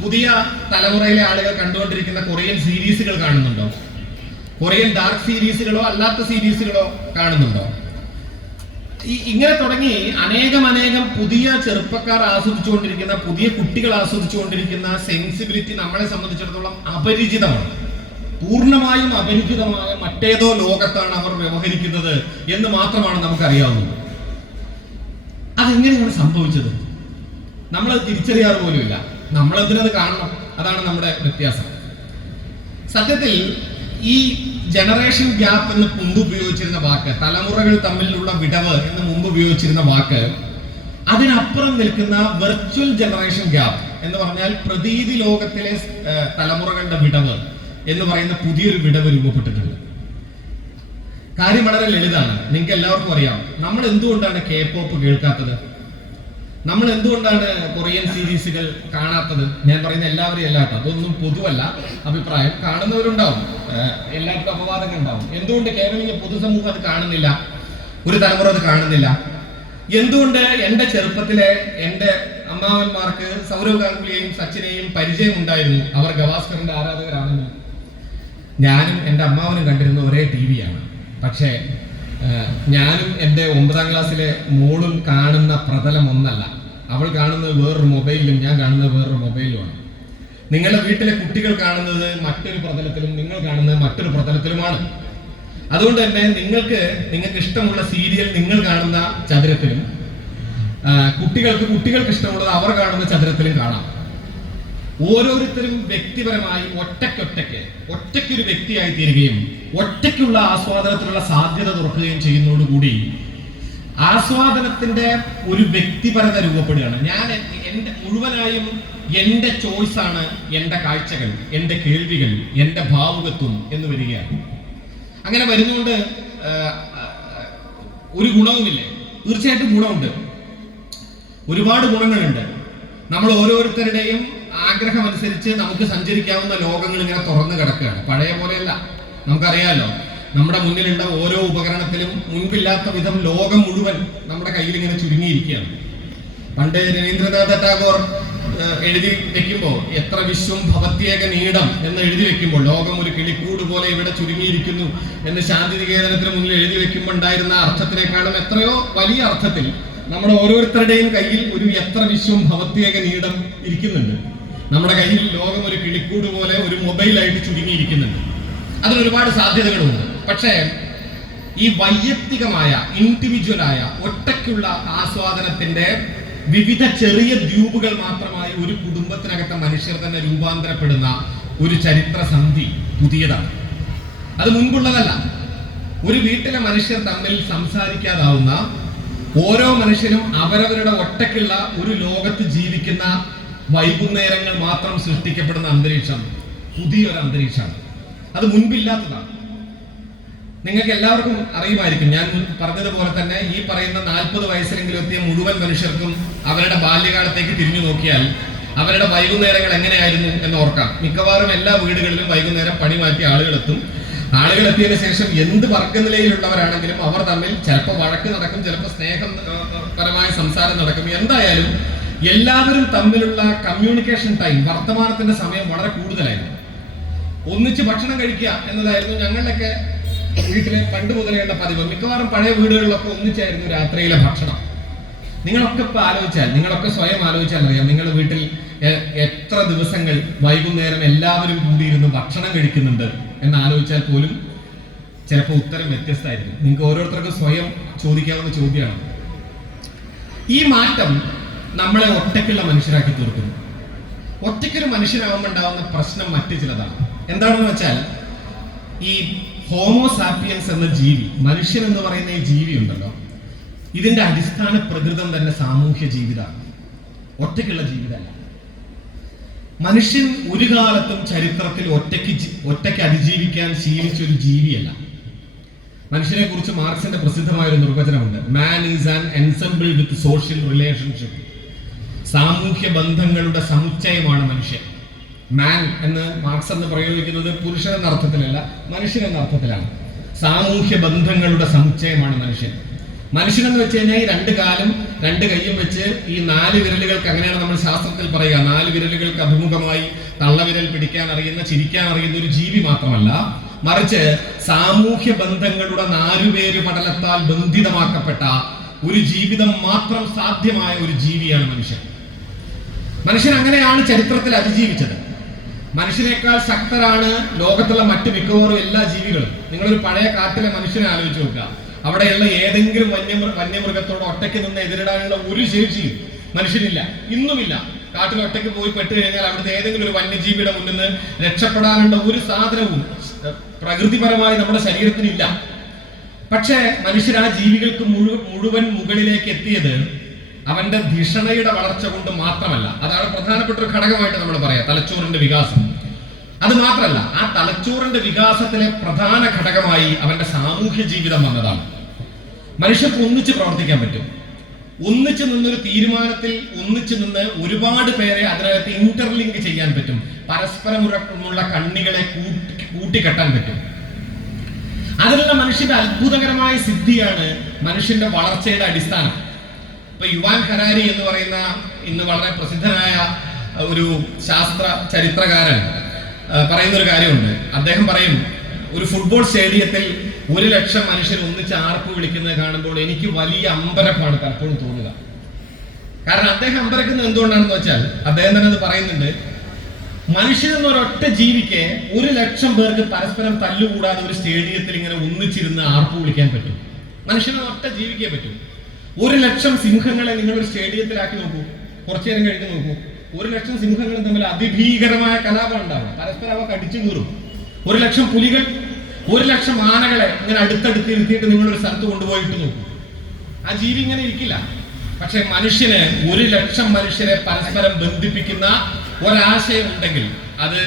പുതിയ തലമുറയിലെ ആളുകൾ കണ്ടുകൊണ്ടിരിക്കുന്ന കൊറിയൻ സീരീസുകൾ കാണുന്നുണ്ടോ? കൊറിയൻ ഡാർക്ക് സീരീസുകളോ അല്ലാത്ത സീരീസുകളോ കാണുന്നുണ്ടോ? ഇങ്ങനെ തുടങ്ങി അനേകം പുതിയ ചെറുപ്പക്കാർ ആസ്വദിച്ചുകൊണ്ടിരിക്കുന്ന, പുതിയ കുട്ടികൾ ആസ്വദിച്ചുകൊണ്ടിരിക്കുന്ന സെൻസിബിലിറ്റി നമ്മളെ സംബന്ധിച്ചിടത്തോളം അപരിചിതമാണ്. പൂർണ്ണമായും അപരിചിതമായ മറ്റേതോ ലോകത്താണ് അവർ വ്യവഹരിക്കുന്നത് എന്ന് മാത്രമാണ് നമുക്കറിയാവുന്നത്. അതെങ്ങനെയാണ് സംഭവിച്ചത്? നമ്മളത് തിരിച്ചറിയാറ് പോലുമില്ല. നമ്മളെന്തിനത് കാണണം? അതാണ് നമ്മുടെ വ്യത്യാസം. സത്യത്തിൽ ഈ ജനറേഷൻ ഗ്യാപ്പ് എന്ന് മുമ്പ് ഉപയോഗിച്ചിരുന്ന വാക്ക്, തലമുറകൾ തമ്മിലുള്ള വിടവ് എന്ന് മുമ്പ് ഉപയോഗിച്ചിരുന്ന വാക്ക്, അതിനപ്പുറം നിൽക്കുന്ന വെർച്വൽ ജനറേഷൻ ഗ്യാപ്പ് എന്ന് പറഞ്ഞാൽ പ്രതീതി ലോകത്തിലെ തലമുറകളുടെ വിടവ് എന്ന് പറയുന്ന പുതിയൊരു വിടവ് രൂപപ്പെട്ടിട്ടുണ്ട്. കാര്യം വളരെ ലളിതാണ്. നിങ്ങൾക്ക് എല്ലാവർക്കും അറിയാം, നമ്മൾ എന്തുകൊണ്ടാണ് K-pop കേൾക്കാത്തത്? നമ്മൾ എന്തുകൊണ്ടാണ് കൊറിയൻ സീരീസുകൾ കാണാത്തത്? ഞാൻ പറയുന്ന എല്ലാവരും അല്ലാട്ടോ, അതൊന്നും പൊതുവല്ല അഭിപ്രായം. കാണുന്നവരുണ്ടാവും, എല്ലാവർക്കും അപവാദങ്ങൾ ഉണ്ടാവും. എന്തുകൊണ്ട് കേരളീയ പൊതുസമൂഹം അത് കാണുന്നില്ല? ഒരു തലമുറ അത് കാണുന്നില്ല? എന്തുകൊണ്ട് എൻ്റെ ചെറുപ്പത്തിലെ എൻ്റെ അമ്മാവന്മാർക്ക് സൗരവ് ഗാംഗുലിയെയും സച്ചിനെയും പരിചയം ഉണ്ടായിരുന്നു? അവർ ഗവാസ്കറിന്റെ ആരാധകരാണെന്ന്. ഞാനും എൻ്റെ അമ്മാവനും കണ്ടിരുന്ന ഒരേ TV ആണ്. പക്ഷേ ഞാനും എൻ്റെ 9ാം ക്ലാസ്സിലെ മോളും കാണുന്ന പ്രതലം ഒന്നല്ല. അവൾ കാണുന്നത് വേറൊരു മൊബൈലിലും ഞാൻ കാണുന്നത് വേറൊരു മൊബൈലിലുമാണ്. നിങ്ങളുടെ വീട്ടിലെ കുട്ടികൾ കാണുന്നത് മറ്റൊരു പ്രതലത്തിലും നിങ്ങൾ കാണുന്നത് മറ്റൊരു പ്രതലത്തിലുമാണ്. അതുകൊണ്ട് തന്നെ നിങ്ങൾക്ക് ഇഷ്ടമുള്ള സീരിയൽ നിങ്ങൾ കാണുന്ന ചതുരത്തിലും, കുട്ടികൾക്ക് ഇഷ്ടമുള്ളത് അവർ കാണുന്ന ചതുരത്തിലും കാണാം. ഓരോരുത്തരും വ്യക്തിപരമായി ഒറ്റയ്ക്കൊരു വ്യക്തിയായി തീരുകയും ഒറ്റയ്ക്കുള്ള ആസ്വാദനത്തിനുള്ള സാധ്യത തുറക്കുകയും ചെയ്യുന്നതോടുകൂടി ആസ്വാദനത്തിന്റെ ഒരു വ്യക്തിപരത രൂപപ്പെടുകയാണ്. ഞാൻ മുഴുവനായും എൻ്റെ ചോയ്സാണ് എൻ്റെ കാഴ്ചകൾ, എൻ്റെ കേൾവികൾ, എൻ്റെ ഭാവുകത്വം എന്ന് വരികയാണ്. അങ്ങനെ വരുന്നതുകൊണ്ട് ഒരു ഗുണവുമില്ലേ? തീർച്ചയായിട്ടും ഗുണമുണ്ട്, ഒരുപാട് ഗുണങ്ങളുണ്ട്. നമ്മൾ ഓരോരുത്തരുടെയും ആഗ്രഹം അനുസരിച്ച് നമുക്ക് സഞ്ചരിക്കാവുന്ന ലോകങ്ങൾ ഇങ്ങനെ തുറന്നു കിടക്കുകയാണ്. പഴയ പോലെയല്ല. നമുക്കറിയാലോ, നമ്മുടെ മുന്നിലുള്ള ഓരോ ഉപകരണത്തിലും മുൻപില്ലാത്ത വിധം ലോകം മുഴുവൻ നമ്മുടെ കയ്യിൽ ഇങ്ങനെ ചുരുങ്ങിയിരിക്കുകയാണ്. പണ്ട് രവീന്ദ്രനാഥ ടാഗോർ എഴുതി വെക്കുമ്പോൾ എത്ര വിശ്വം ഭവത്യേക നീടം എന്ന് എഴുതി വെക്കുമ്പോൾ ലോകം ഒരു കിളിക്കൂട് പോലെ ഇവിടെ ചുരുങ്ങിയിരിക്കുന്നു എന്ന് ശാന്തിനികേതനത്തിന് മുന്നിൽ എഴുതി വെക്കുമ്പോൾ ഉണ്ടായിരുന്ന അർത്ഥത്തിനേക്കാളും എത്രയോ വലിയ അർത്ഥത്തിൽ നമ്മുടെ ഓരോരുത്തരുടെയും കയ്യിൽ ഒരു എത്ര വിശ്വം ഭവത്യേക നീടം ഇരിക്കുന്നുണ്ട്. നമ്മുടെ കയ്യിൽ ലോകം ഒരു കിളിക്കൂട് പോലെ ഒരു മൊബൈലായിട്ട് ചുരുങ്ങിയിരിക്കുന്നുണ്ട്. അതിന് ഒരുപാട് സാധ്യതകളുണ്ട്. പക്ഷേ ഈ വൈയക്തികമായ ഇൻഡിവിജ്വലായ ഒറ്റയ്ക്കുള്ള ആസ്വാദനത്തിന്റെ വിവിധ ചെറിയ ദ്വീപുകൾ മാത്രമായി ഒരു കുടുംബത്തിനകത്തെ മനുഷ്യർ തന്നെ രൂപാന്തരപ്പെടുന്ന ഒരു ചരിത്ര സന്ധി പുതിയതാണ്. അത് മുൻപുള്ളതല്ല. ഒരു വീട്ടിലെ മനുഷ്യർ തമ്മിൽ സംസാരിക്കാതാവുന്ന, ഓരോ മനുഷ്യനും അവരവരുടെ ഒറ്റയ്ക്കുള്ള ഒരു ലോകത്ത് ജീവിക്കുന്ന വൈകുന്നേരങ്ങൾ മാത്രം സൃഷ്ടിക്കപ്പെടുന്ന അന്തരീക്ഷം പുതിയൊരു അന്തരീക്ഷമാണ്. അത് മുൻപില്ലാത്തതാണ്. നിങ്ങൾക്ക് എല്ലാവർക്കും അറിയുമായിരിക്കും, ഞാൻ പറഞ്ഞതുപോലെ തന്നെ ഈ പറയുന്ന 40 വയസ്സിലെങ്കിലും എത്തിയ മുഴുവൻ മനുഷ്യർക്കും അവരുടെ ബാല്യകാലത്തേക്ക് തിരിഞ്ഞു നോക്കിയാൽ അവരുടെ വൈകുന്നേരങ്ങൾ എങ്ങനെയായിരുന്നു എന്ന് ഓർക്കാം. മിക്കവാറും എല്ലാ വീടുകളിലും വൈകുന്നേരം പണി മാറ്റി ആളുകളെത്തും. ആളുകളെത്തിയതിനു ശേഷം എന്ത് വർഗനിലയിലുള്ളവരാണെങ്കിലും അവർ തമ്മിൽ ചിലപ്പോൾ വഴക്ക് നടക്കും, ചിലപ്പോൾ സ്നേഹപരമായ സംസാരം നടക്കും. എന്തായാലും എല്ലാവരും തമ്മിലുള്ള കമ്മ്യൂണിക്കേഷൻ ടൈം, വർത്തമാനത്തിന്റെ സമയം വളരെ കൂടുതലായിരുന്നു. ഒന്നിച്ച് ഭക്ഷണം കഴിക്കുക എന്നതായിരുന്നു ഞങ്ങളുടെയൊക്കെ വീട്ടിലെ പണ്ട് മുതലുള്ള പതിവ്. മിക്കവാറും പഴയ വീടുകളിലൊക്കെ ഒന്നിച്ചായിരുന്നു രാത്രിയിലെ ഭക്ഷണം. നിങ്ങളൊക്കെ സ്വയം ആലോചിച്ചാൽ അറിയാം, നിങ്ങളുടെ വീട്ടിൽ എത്ര ദിവസങ്ങൾ വൈകുന്നേരം എല്ലാവരും കൂടിയിരുന്ന് ഭക്ഷണം കഴിക്കുന്നുണ്ട് എന്ന് ആലോചിച്ചാൽ പോലും ചിലപ്പോൾ ഉത്തരം വ്യത്യസ്തമായിരിക്കും. നിങ്ങൾക്ക് ഓരോരുത്തർക്കും സ്വയം ചോദിക്കാവുന്ന ചോദ്യമാണ്. ഈ മാറ്റം നമ്മളെ ഒറ്റയ്ക്കുള്ള മനുഷ്യരാക്കി തീർക്കുന്നു. ഒറ്റയ്ക്കൊരു മനുഷ്യനാകുമ്പോൾ ഉണ്ടാവുന്ന പ്രശ്നം മറ്റു ചിലതാണ്. എന്താണെന്ന് വെച്ചാൽ, ഈ ഹോമോസാപ്പിയൻസ് എന്ന ജീവി, മനുഷ്യൻ എന്ന് പറയുന്ന ഈ ജീവി ഉണ്ടല്ലോ, ഇതിന്റെ അടിസ്ഥാന പ്രകൃതം തന്നെ സാമൂഹ്യ ജീവിതമാണ്, ഒറ്റയ്ക്കുള്ള ജീവിതമല്ല. മനുഷ്യൻ ഒരു കാലത്തും ചരിത്രത്തിൽ ഒറ്റയ്ക്ക് അതിജീവിക്കാൻ ശീലിച്ച ഒരു ജീവിയല്ല. മനുഷ്യനെ കുറിച്ച് മാർക്സിന്റെ പ്രസിദ്ധമായ ഒരു നിർവചനമുണ്ട്. Man is an ensemble with social relationship. സാമൂഹ്യ ബന്ധങ്ങളുടെ സമുച്ചയമാണ് മനുഷ്യൻ. മാൻ എന്ന് മാർക്സ് എന്ന് പ്രയോഗിക്കുന്നത് പുരുഷൻ എന്ന അർത്ഥത്തിലല്ല, മനുഷ്യൻ എന്ന അർത്ഥത്തിലാണ്. സാമൂഹ്യ ബന്ധങ്ങളുടെ സമുച്ചയമാണ് മനുഷ്യൻ. മനുഷ്യൻ എന്ന് വെച്ച് കഴിഞ്ഞാൽ ഈ 2 കാലും 2 കൈയും വെച്ച് ഈ 4 വിരലുകൾക്ക്, അങ്ങനെയാണ് നമ്മൾ ശാസ്ത്രത്തിൽ പറയുക, 4 വിരലുകൾക്ക് അഭിമുഖമായി തള്ളവിരൽ പിടിക്കാൻ അറിയുന്ന, ചിരിക്കാൻ അറിയുന്ന ഒരു ജീവി മാത്രമല്ല, മറിച്ച് സാമൂഹ്യ ബന്ധങ്ങളുടെ 4 പേര് പടലത്താൽ ബന്ധിതമാക്കപ്പെട്ട ഒരു ജീവിതം മാത്രം സാധ്യമായ ഒരു ജീവിയാണ് മനുഷ്യൻ. മനുഷ്യൻ അങ്ങനെയാണ് ചരിത്രത്തിൽ അതിജീവിച്ചത്. മനുഷ്യനേക്കാൾ ശക്തരാണ് ലോകത്തുള്ള മറ്റു മിക്കവാറും എല്ലാ ജീവികളും. നിങ്ങളൊരു പഴയ കാട്ടിലെ മനുഷ്യനെ ആലോചിച്ച് നോക്കുക. അവിടെയുള്ള ഏതെങ്കിലും വന്യമൃഗത്തോട് ഒറ്റയ്ക്ക് നിന്ന് എതിരിടാനുള്ള ഒരു ശേഷിയും മനുഷ്യനില്ല, ഇന്നുമില്ല. കാട്ടിൽ ഒറ്റയ്ക്ക് പോയി പെട്ട് കഴിഞ്ഞാൽ അവിടുത്തെ ഏതെങ്കിലും ഒരു വന്യജീവിയുടെ മുന്നിൽ നിന്ന് രക്ഷപ്പെടാനുള്ള ഒരു സാധനവും പ്രകൃതിപരമായി നമ്മുടെ ശരീരത്തിനില്ല. പക്ഷേ മനുഷ്യർ ആ ജീവികൾക്ക് മുഴുവൻ മുകളിലേക്ക് എത്തിയത് അവന്റെ ധിഷണയുടെ വളർച്ച കൊണ്ട് മാത്രമല്ല. അതാണ് പ്രധാനപ്പെട്ട ഒരു ഘടകമായിട്ട് നമ്മൾ പറയാം, തലച്ചോറിന്റെ വികാസം. അത് മാത്രമല്ല, ആ തലച്ചോറിന്റെ വികാസത്തിലെ പ്രധാന ഘടകമായി അവന്റെ സാമൂഹ്യ ജീവിതം വന്നതാണ്. മനുഷ്യർക്ക് ഒന്നിച്ച് പ്രവർത്തിക്കാൻ പറ്റും. ഒന്നിച്ചു നിന്നൊരു തീരുമാനത്തിൽ ഒന്നിച്ചു നിന്ന് ഒരുപാട് പേരെ അതിനകത്ത് ഇന്റർലിങ്ക് ചെയ്യാൻ പറ്റും. പരസ്പരമുള്ള കണ്ണികളെ കൂട്ടിക്കെട്ടാൻ പറ്റും. അതിലുള്ള മനുഷ്യന്റെ അത്ഭുതകരമായ സിദ്ധിയാണ് മനുഷ്യന്റെ വളർച്ചയുടെ അടിസ്ഥാനം. ഇപ്പൊ യുവാൻ ഹരാരി എന്ന് പറയുന്ന ഇന്ന് വളരെ പ്രസിദ്ധനായ ഒരു ശാസ്ത്ര ചരിത്രകാരൻ പറയുന്ന ഒരു കാര്യമുണ്ട്. അദ്ദേഹം പറയും, ഒരു ഫുട്ബോൾ സ്റ്റേഡിയത്തിൽ 1,00,000 മനുഷ്യർ ഒന്നിച്ച് ആർപ്പ് വിളിക്കുന്നത് കാണുമ്പോൾ എനിക്ക് വലിയ അമ്പരപ്പാണ് പലപ്പോഴും തോന്നുക. കാരണം അദ്ദേഹം അമ്പരക്കുന്നത് എന്തുകൊണ്ടാണെന്ന് വെച്ചാൽ, അദ്ദേഹം തന്നെ അത് പറയുന്നുണ്ട്, മനുഷ്യൻ എന്നൊരൊറ്റ ജീവിക്ക് 1,00,000 പേർക്ക് പരസ്പരം തല്ലുകൂടാതെ ഒരു സ്റ്റേഡിയത്തിൽ ഇങ്ങനെ ഒന്നിച്ചിരുന്ന് ആർപ്പ് വിളിക്കാൻ പറ്റും. മനുഷ്യനെ ഒറ്റ ജീവിക്കേ പറ്റും. 1,00,000 സിംഹങ്ങളെ നിങ്ങളൊരു സ്റ്റേഡിയത്തിലാക്കി നോക്കൂ, കുറച്ചു നേരം കഴിഞ്ഞ് നോക്കൂ. 1,00,000 സിംഹങ്ങളും തമ്മിൽ അതിഭീകരമായ കലാപം ഉണ്ടാവും. പരസ്പരം അവ കടിച്ചു കീറും. 1,00,000 പുലികൾ, 1,00,000 ആനകളെ ഇങ്ങനെ അടുത്തടുത്ത് ഇരുത്തിയിട്ട് നിങ്ങളൊരു സ്ഥലത്ത് കൊണ്ടുപോയിട്ട് നോക്കൂ. ആ ജീവി ഇങ്ങനെ ഇരിക്കില്ല. പക്ഷെ മനുഷ്യന് 1,00,000 മനുഷ്യരെ പരസ്പരം ബന്ധിപ്പിക്കുന്ന ഒരാശയം ഉണ്ടെങ്കിൽ അത്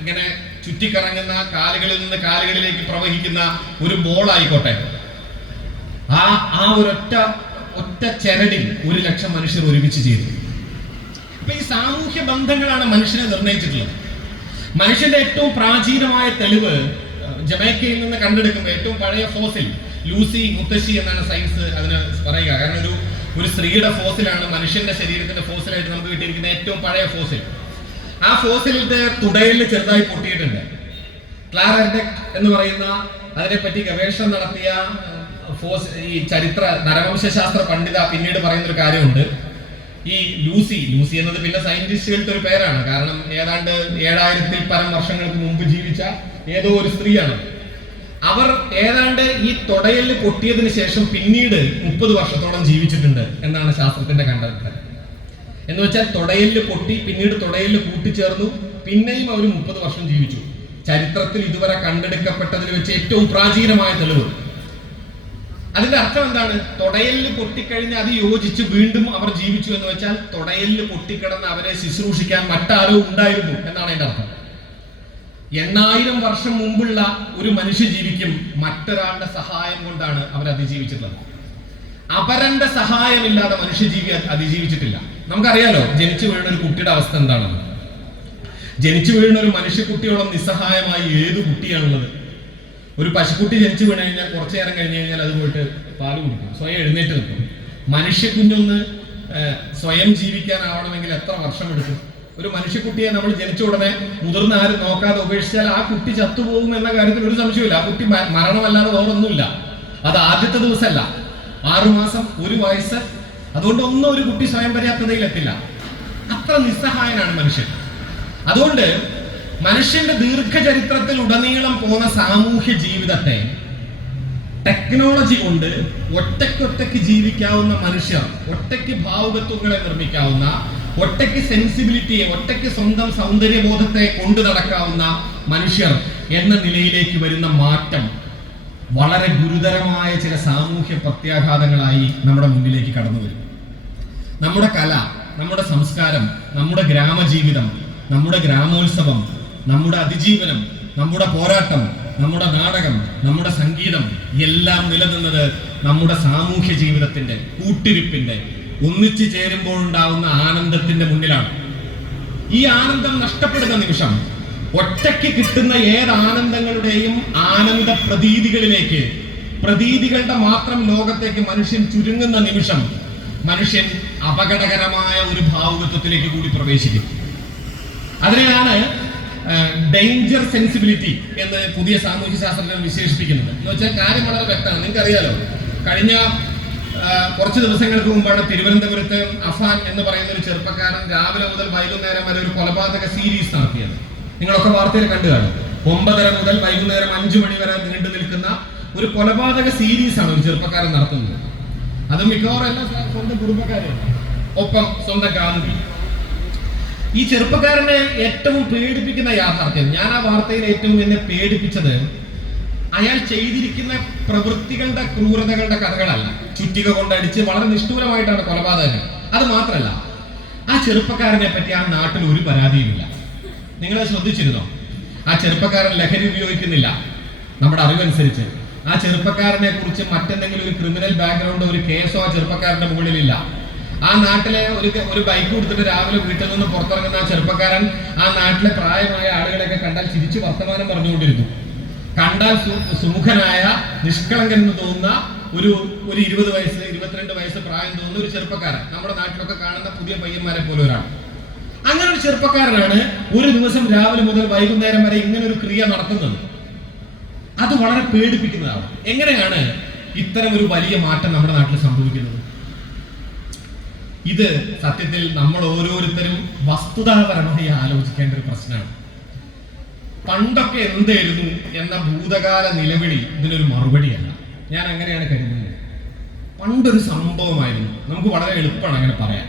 ഇങ്ങനെ ചുറ്റിക്കറങ്ങുന്ന, കാലുകളിൽ നിന്ന് കാലുകളിലേക്ക് പ്രവഹിക്കുന്ന ഒരു ബോൾ ആയിക്കോട്ടെ, ആ ഒരൊറ്റ ചെരടിൽ 1,00,000 മനുഷ്യർ ഒരുമിച്ച് ചെയ്തു. അപ്പൊ ഈ സാമൂഹ്യ ബന്ധങ്ങളാണ് മനുഷ്യനെ നിർണയിച്ചിട്ടുള്ളത്. മനുഷ്യന്റെ ഏറ്റവും പ്രാചീനമായ തെളിവ് ജമൈക്കയിൽ നിന്ന് കണ്ടെടുക്കുമ്പോൾ ഏറ്റവും പഴയ ഫോസിൽ ലൂസി മുത്തശ്ശി എന്നാണ് സയൻസ് അതിന് പറയുക. കാരണം ഒരു സ്ത്രീയുടെ ഫോസിലാണ് മനുഷ്യന്റെ ശരീരത്തിന്റെ ഫോസിലായിട്ട് നമുക്ക് കിട്ടിയിരിക്കുന്ന ഏറ്റവും പഴയ ഫോസിൽ. ആ ഫോസിലിന്റെ തുടയിൽ ചെറുതായി പൊട്ടിയിട്ടുണ്ട്. ക്ലാരൻഡെക് എന്ന് പറയുന്ന അതിനെപ്പറ്റി ഗവേഷണം നടത്തിയ ഈ ചരിത്ര നരവംശാസ്ത്ര പണ്ഡിത പിന്നീട് പറയുന്ന ഒരു കാര്യമുണ്ട്. ഈ ലൂസി എന്നത് പിന്നെ സയന്റിസ്റ്റുകളുടെ ഒരു പേരാണ്. കാരണം ഏതാണ്ട് 7000-ൽ പരം വർഷങ്ങൾക്ക് മുമ്പ് ജീവിച്ച ഏതോ ഒരു സ്ത്രീയാണ്. അവർ ഏതാണ്ട് ഈ തുടയിൽ പൊട്ടിയതിനു ശേഷം പിന്നീട് 30 വർഷത്തോളം ജീവിച്ചിട്ടുണ്ട് എന്നാണ് ശാസ്ത്രത്തിന്റെ കണ്ടെത്തൽ. എന്ന് വെച്ചാൽ തുടയിൽ പൊട്ടി പിന്നീട് തുടയിൽ കൂട്ടിച്ചേർന്നു, പിന്നെയും അവർ 30 വർഷം ജീവിച്ചു. ചരിത്രത്തിൽ ഇതുവരെ കണ്ടെടുക്കപ്പെട്ടതിൽ വെച്ച് ഏറ്റവും പ്രാചീനമായ തെളിവ്. അതിന്റെ അർത്ഥം എന്താണ്? തുടയിൽ പൊട്ടിക്കഴിഞ്ഞ് അത് യോജിച്ച് വീണ്ടും അവർ ജീവിച്ചു എന്ന് വെച്ചാൽ തുടയിൽ പൊട്ടിക്കിടന്ന് അവരെ ശുശ്രൂഷിക്കാൻ മറ്റാരോ ഉണ്ടായിരുന്നു എന്നാണ് അതിന്റെ അർത്ഥം. 8000 വർഷം മുമ്പുള്ള ഒരു മനുഷ്യ ജീവിക്കും മറ്റൊരാളുടെ സഹായം കൊണ്ടാണ് അവർ അതിജീവിച്ചിട്ടുള്ളത്. അപരന്റെ സഹായമില്ലാതെ മനുഷ്യജീവി അതിജീവിച്ചിട്ടില്ല. നമുക്കറിയാലോ ജനിച്ചു വീഴുന്ന ഒരു കുട്ടിയുടെ അവസ്ഥ എന്താണെന്ന്. ജനിച്ചു വീഴുന്ന ഒരു മനുഷ്യക്കുട്ടിയോളം നിസ്സഹായമായി ഏത് കുട്ടിയാണുള്ളത്? ഒരു പശുക്കുട്ടി ജനിച്ചു വീണ് കഴിഞ്ഞാൽ കുറച്ചു നേരം കഴിഞ്ഞ് കഴിഞ്ഞാൽ അത് പോയിട്ട് പാല് കുടിക്കും, സ്വയം എഴുന്നേറ്റ് നിൽക്കും. മനുഷ്യക്കുഞ്ഞൊന്ന് സ്വയം ജീവിക്കാനാവണമെങ്കിൽ എത്ര വർഷം എടുക്കും? ഒരു മനുഷ്യക്കുട്ടിയെ നമ്മൾ ജനിച്ച ഉടനെ മുതിർന്ന ആരും നോക്കാതെ ഉപേക്ഷിച്ചാൽ ആ കുട്ടി ചത്തുപോകും എന്ന കാര്യത്തിൽ ഒരു സംശയമില്ല. ആ കുട്ടി മരണമല്ലാതെ വേറൊന്നുമില്ല. അത് ആദ്യത്തെ ദിവസമല്ല, 6 മാസം, 1 വയസ്സ്, അതുകൊണ്ടൊന്നും ഒരു കുട്ടി സ്വയം പര്യാപ്തതയിലെത്തില്ല. അത്ര നിസ്സഹായനാണ് മനുഷ്യൻ. അതുകൊണ്ട് മനുഷ്യന്റെ ദീർഘചരിത്രത്തിൽ ഉടനീളം പോകുന്ന സാമൂഹ്യ ജീവിതത്തെ ടെക്നോളജി കൊണ്ട് ഒറ്റയ്ക്കൊറ്റയ്ക്ക് ജീവിക്കാവുന്ന മനുഷ്യർ, ഒറ്റയ്ക്ക് ഭാവുകത്വങ്ങളെ നിർമ്മിക്കാവുന്ന, ഒറ്റയ്ക്ക് സെൻസിബിലിറ്റിയെ, ഒറ്റയ്ക്ക് സ്വന്തം സൗന്ദര്യബോധത്തെ കൊണ്ടു നടക്കാവുന്ന മനുഷ്യർ എന്ന നിലയിലേക്ക് വരുന്ന മാറ്റം വളരെ ഗുരുതരമായ ചില സാമൂഹ്യ പ്രത്യാഘാതങ്ങളായി നമ്മുടെ മുന്നിലേക്ക് കടന്നു വരും. നമ്മുടെ കല, നമ്മുടെ സംസ്കാരം, നമ്മുടെ ഗ്രാമജീവിതം, നമ്മുടെ ഗ്രാമോത്സവം, നമ്മുടെ അതിജീവനം, നമ്മുടെ പോരാട്ടം, നമ്മുടെ നാടകം, നമ്മുടെ സംഗീതം എല്ലാം നിലനിന്നത് നമ്മുടെ സാമൂഹ്യ ജീവിതത്തിന്റെ, കൂട്ടിരിപ്പിന്റെ, ഒന്നിച്ചു ചേരുമ്പോഴുണ്ടാവുന്ന ആനന്ദത്തിന്റെ മുന്നിലാണ്. ഈ ആനന്ദം നഷ്ടപ്പെടുന്ന നിമിഷം ഒറ്റയ്ക്ക് കിട്ടുന്ന ഏത് ആനന്ദങ്ങളുടെയും ആനന്ദ പ്രതീതികളിലേക്ക്, പ്രതീതികളുടെ മാത്രം ലോകത്തേക്ക് മനുഷ്യൻ ചുരുങ്ങുന്ന നിമിഷം മനുഷ്യൻ അപകടകരമായ ഒരു ഭാവുകത്വത്തിലേക്ക് കൂടി പ്രവേശിക്കും. അതിനെയാണ് ഡേഞ്ചർ സെൻസിബിലിറ്റി എന്ന് പുതിയ സാമൂഹ്യ ശാസ്ത്രജ്ഞർ വിശേഷിപ്പിക്കുന്നത്. എന്ന് വെച്ചാൽ കാര്യം വളരെ വ്യക്തമാണ്. നിങ്ങൾക്കറിയാലോ, കഴിഞ്ഞ കുറച്ച് ദിവസങ്ങൾക്ക് മുമ്പാണ് തിരുവനന്തപുരത്ത് അഫാൻ എന്ന് പറയുന്ന ഒരു ചെറുപ്പക്കാരൻ രാവിലെ മുതൽ വൈകുന്നേരം വരെ ഒരു കൊലപാതക സീരീസ് നടത്തിയത്. നിങ്ങളൊക്കെ വാർത്തയിൽ കണ്ടു കാണും. 9:30 മുതൽ വൈകുന്നേരം 5 മണി വരെ നീണ്ടു നിൽക്കുന്ന ഒരു കൊലപാതക സീരീസാണ് ഒരു ചെറുപ്പക്കാരൻ നടത്തുന്നത്. അത് മിക്കവാറും എല്ലാം സ്വന്തം കുടുംബക്കാരാണ്, ഒപ്പം സ്വന്തം ഗാന്ധി. ഈ ചെറുപ്പക്കാരനെ ഏറ്റവും പേടിപ്പിക്കുന്ന യാഥാർത്ഥ്യം, ഞാൻ ആ വാർത്തയിൽ ഏറ്റവും എന്നെ പേടിപ്പിച്ചത് അയാൾ ചെയ്തിരിക്കുന്ന പ്രവൃത്തികളുടെ ക്രൂരതകളുടെ കഥകളല്ല. ചുറ്റിക കൊണ്ടടിച്ച് വളരെ നിഷ്ഠൂരമായിട്ടാണ് കൊലപാതകങ്ങൾ. അത് മാത്രമല്ല, ആ ചെറുപ്പക്കാരനെ പറ്റി ആ നാട്ടിൽ ഒരു പരാതിയുമില്ല. നിങ്ങൾ ശ്രദ്ധിച്ചിരുന്നോ? ആ ചെറുപ്പക്കാരൻ ലഹരി ഉപയോഗിക്കുന്നില്ല നമ്മുടെ അറിവനുസരിച്ച്. ആ ചെറുപ്പക്കാരനെ കുറിച്ച് മറ്റെന്തെങ്കിലും ഒരു ക്രിമിനൽ ബാക്ക്ഗ്രൗണ്ടോ ഒരു കേസോ ആ ചെറുപ്പക്കാരന്റെ മുകളിലില്ല. ആ നാട്ടിലെ ഒരു ബൈക്ക് കൊടുത്തിട്ട് രാവിലെ വീട്ടിൽ നിന്ന് പുറത്തിറങ്ങുന്ന ആ ചെറുപ്പക്കാരൻ ആ നാട്ടിലെ പ്രായമായ ആളുകളെയൊക്കെ കണ്ടാൽ ചിരിച്ച് വർത്തമാനം പറഞ്ഞുകൊണ്ടിരുന്നു. കണ്ടാൽ സുമുഖനായ, നിഷ്കളങ്കൻ എന്ന് തോന്നുന്ന ഒരു 20 വയസ്സ് 22 വയസ്സ് പ്രായം തോന്നുന്ന ഒരു ചെറുപ്പക്കാരൻ, നമ്മുടെ നാട്ടിലൊക്കെ കാണുന്ന പുതിയ പയ്യന്മാരെ പോലെ ഒരാൾ. അങ്ങനെ ഒരു ചെറുപ്പക്കാരനാണ് ഒരു ദിവസം രാവിലെ മുതൽ വൈകുന്നേരം വരെ ഇങ്ങനെ ഒരു ക്രിയ നടത്തുന്നത്. അത് വളരെ പേടിപ്പിക്കുന്നതാണ്. എങ്ങനെയാണ് ഇത്തരം ഒരു വലിയ മാറ്റം നമ്മുടെ നാട്ടിൽ സംഭവിക്കുന്നത്? ഇത് സത്യത്തിൽ നമ്മൾ ഓരോരുത്തരും വസ്തുതാപരമായി ആലോചിക്കേണ്ട ഒരു പ്രശ്നമാണ്. പണ്ടൊക്കെ എന്തായിരുന്നു എന്ന ഭൂതകാല നിലവിളി ഇതിനൊരു മറുപടിയല്ല. ഞാൻ അങ്ങനെയാണ് കരുതുന്നത്. പണ്ടൊരു സംഭവമായിരുന്നു. നമുക്ക് വളരെ എളുപ്പമാണ് അങ്ങനെ പറയാൻ.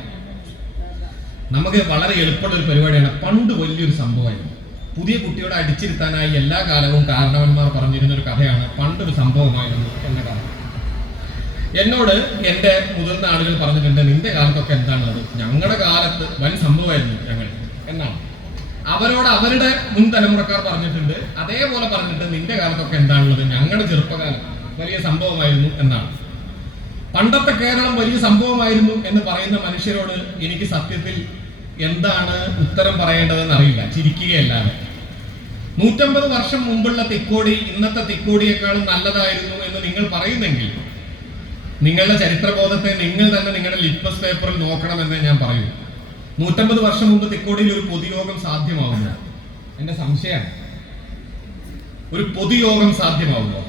നമുക്ക് വളരെ എളുപ്പമുള്ള ഒരു പരിപാടിയാണ്. പണ്ട് വലിയൊരു സംഭവമായിരുന്നു. പുതിയ കുട്ടിയോടെ അടിച്ചിരുത്താനായി എല്ലാ കാലവും കാരണവന്മാർ പറഞ്ഞിരുന്ന ഒരു കഥയാണ് പണ്ടൊരു സംഭവമായിരുന്നു എന്ന കഥ. എന്നോട് എൻ്റെ മുതിർന്ന ആളുകൾ പറഞ്ഞിട്ടുണ്ട്, നിന്റെ കാലത്തൊക്കെ എന്താണുള്ളത്? ഞങ്ങളുടെ കാലത്ത് വൻ സംഭവമായിരുന്നു ഞങ്ങൾ എന്നാണ്. അവരോട് അവരുടെ മുൻ തലമുറക്കാർ പറഞ്ഞിട്ടുണ്ട്, അതേപോലെ പറഞ്ഞിട്ട് നിന്റെ കാലത്തൊക്കെ എന്താണുള്ളത്? ഞങ്ങളുടെ ചെറുപ്പകാലം വലിയ സംഭവമായിരുന്നു എന്നാണ്. പണ്ടത്തെ കേരളം വലിയ സംഭവമായിരുന്നു എന്ന് പറയുന്ന മനുഷ്യരോട് എനിക്ക് സത്യത്തിൽ എന്താണ് ഉത്തരം പറയേണ്ടതെന്ന് അറിയില്ല, ചിരിക്കുകയല്ലാതെ. 150 വർഷം മുമ്പുള്ള തിക്കോടി ഇന്നത്തെ തിക്കോടിയേക്കാളും നല്ലതായിരുന്നു എന്ന് നിങ്ങൾ പറയുന്നെങ്കിൽ നിങ്ങളുടെ ചരിത്രബോധത്തെ നിങ്ങൾ തന്നെ നിങ്ങളുടെ ലിറ്റ്മസ് പേപ്പറിൽ നോക്കണമെന്ന് ഞാൻ പറയൂ. 150 വർഷം മുമ്പ് തിക്കോടിയിൽ ഒരു പൊതുയോഗം സാധ്യമാവുമോ? എന്റെ സംശയം. ഒരു പൊതുയോഗം സാധ്യമാവുമോ?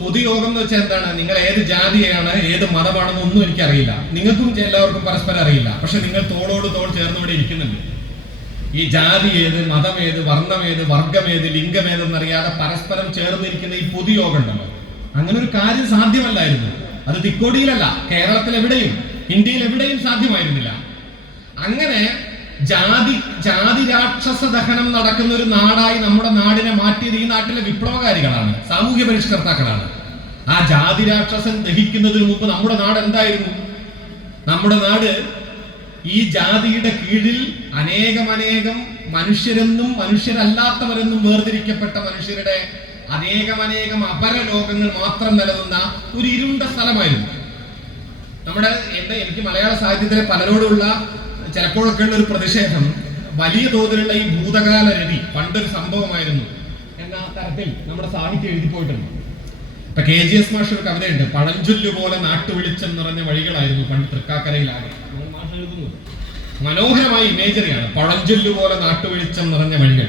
പൊതുയോഗം എന്ന് വെച്ചാൽ എന്താണ്? നിങ്ങൾ ഏത് ജാതിയാണ്, ഏത് മതമാണെന്ന് ഒന്നും എനിക്കറിയില്ല, നിങ്ങൾക്കും എല്ലാവർക്കും പരസ്പരം അറിയില്ല. പക്ഷെ നിങ്ങൾ തോളോട് തോൾ ചേർന്ന് ഇവിടെ ഇരിക്കുന്നുണ്ട്. ഈ ജാതി ഏത്, മതമേത്, വർണ്ണമേത്, വർഗമേത്, ലിംഗമേതെന്നറിയാതെ പരസ്പരം ചേർന്നിരിക്കുന്ന ഈ പൊതുയോഗം ഉണ്ടല്ലോ, അങ്ങനെ ഒരു കാര്യം സാധ്യമല്ലായിരുന്നു. അത് തിക്കോടിയിലല്ല, കേരളത്തിൽ എവിടെയും ഇന്ത്യയിൽ എവിടെയും സാധ്യമായിരുന്നില്ല. അങ്ങനെ ജാതി രാക്ഷസ ദഹനം നടക്കുന്ന ഒരു നാടായി നമ്മുടെ നാടിനെ മാറ്റിയത് ഈ നാട്ടിലെ വിപ്ലവകാരികളാണ്, സാമൂഹ്യ പരിഷ്കർത്താക്കളാണ്. ആ ജാതി രാക്ഷസൻ ദഹിക്കുന്നതിന് മുമ്പ് നമ്മുടെ നാട് എന്തായിരുന്നു? നമ്മുടെ നാട് ഈ ജാതിയുടെ കീഴിൽ അനേകം മനുഷ്യരെന്നും മനുഷ്യരല്ലാത്തവരെന്നും വേർതിരിക്കപ്പെട്ട മനുഷ്യരുടെ അനേകം അപരലോകങ്ങൾ മാത്രം നിലനിന്ന ഒരു ഇരുണ്ട സ്ഥലമായിരുന്നു. എനിക്ക് മലയാള സാഹിത്യത്തിലെ പലരോടുള്ള ചിലപ്പോഴൊക്കെ ഉള്ള ഒരു പ്രതിഷേധം, വലിയ തോതിലുള്ള ഈ ഭൂതകാല രതി പണ്ടൊരു സംഭവമായിരുന്നു എന്ന തരത്തിൽ നമ്മുടെ സാഹിത്യം എഴുതി പോയിട്ടുണ്ട്. ഇപ്പൊ KGS മാഷ് ഒരു കവിതയുണ്ട്, പഴഞ്ചൊല്ലു പോലെ നാട്ടുവിളിച്ചം നിറഞ്ഞ വഴികളായിരുന്നു പണ്ട് തൃക്കാക്കരയിലാകെ. മാഷ് എഴുതുന്നു, മനോഹരമായ ഇമേജറിയാണ്. പഴഞ്ചൊല്ലു പോലെ നാട്ടുവിളിച്ചം നിറഞ്ഞ വഴികൾ.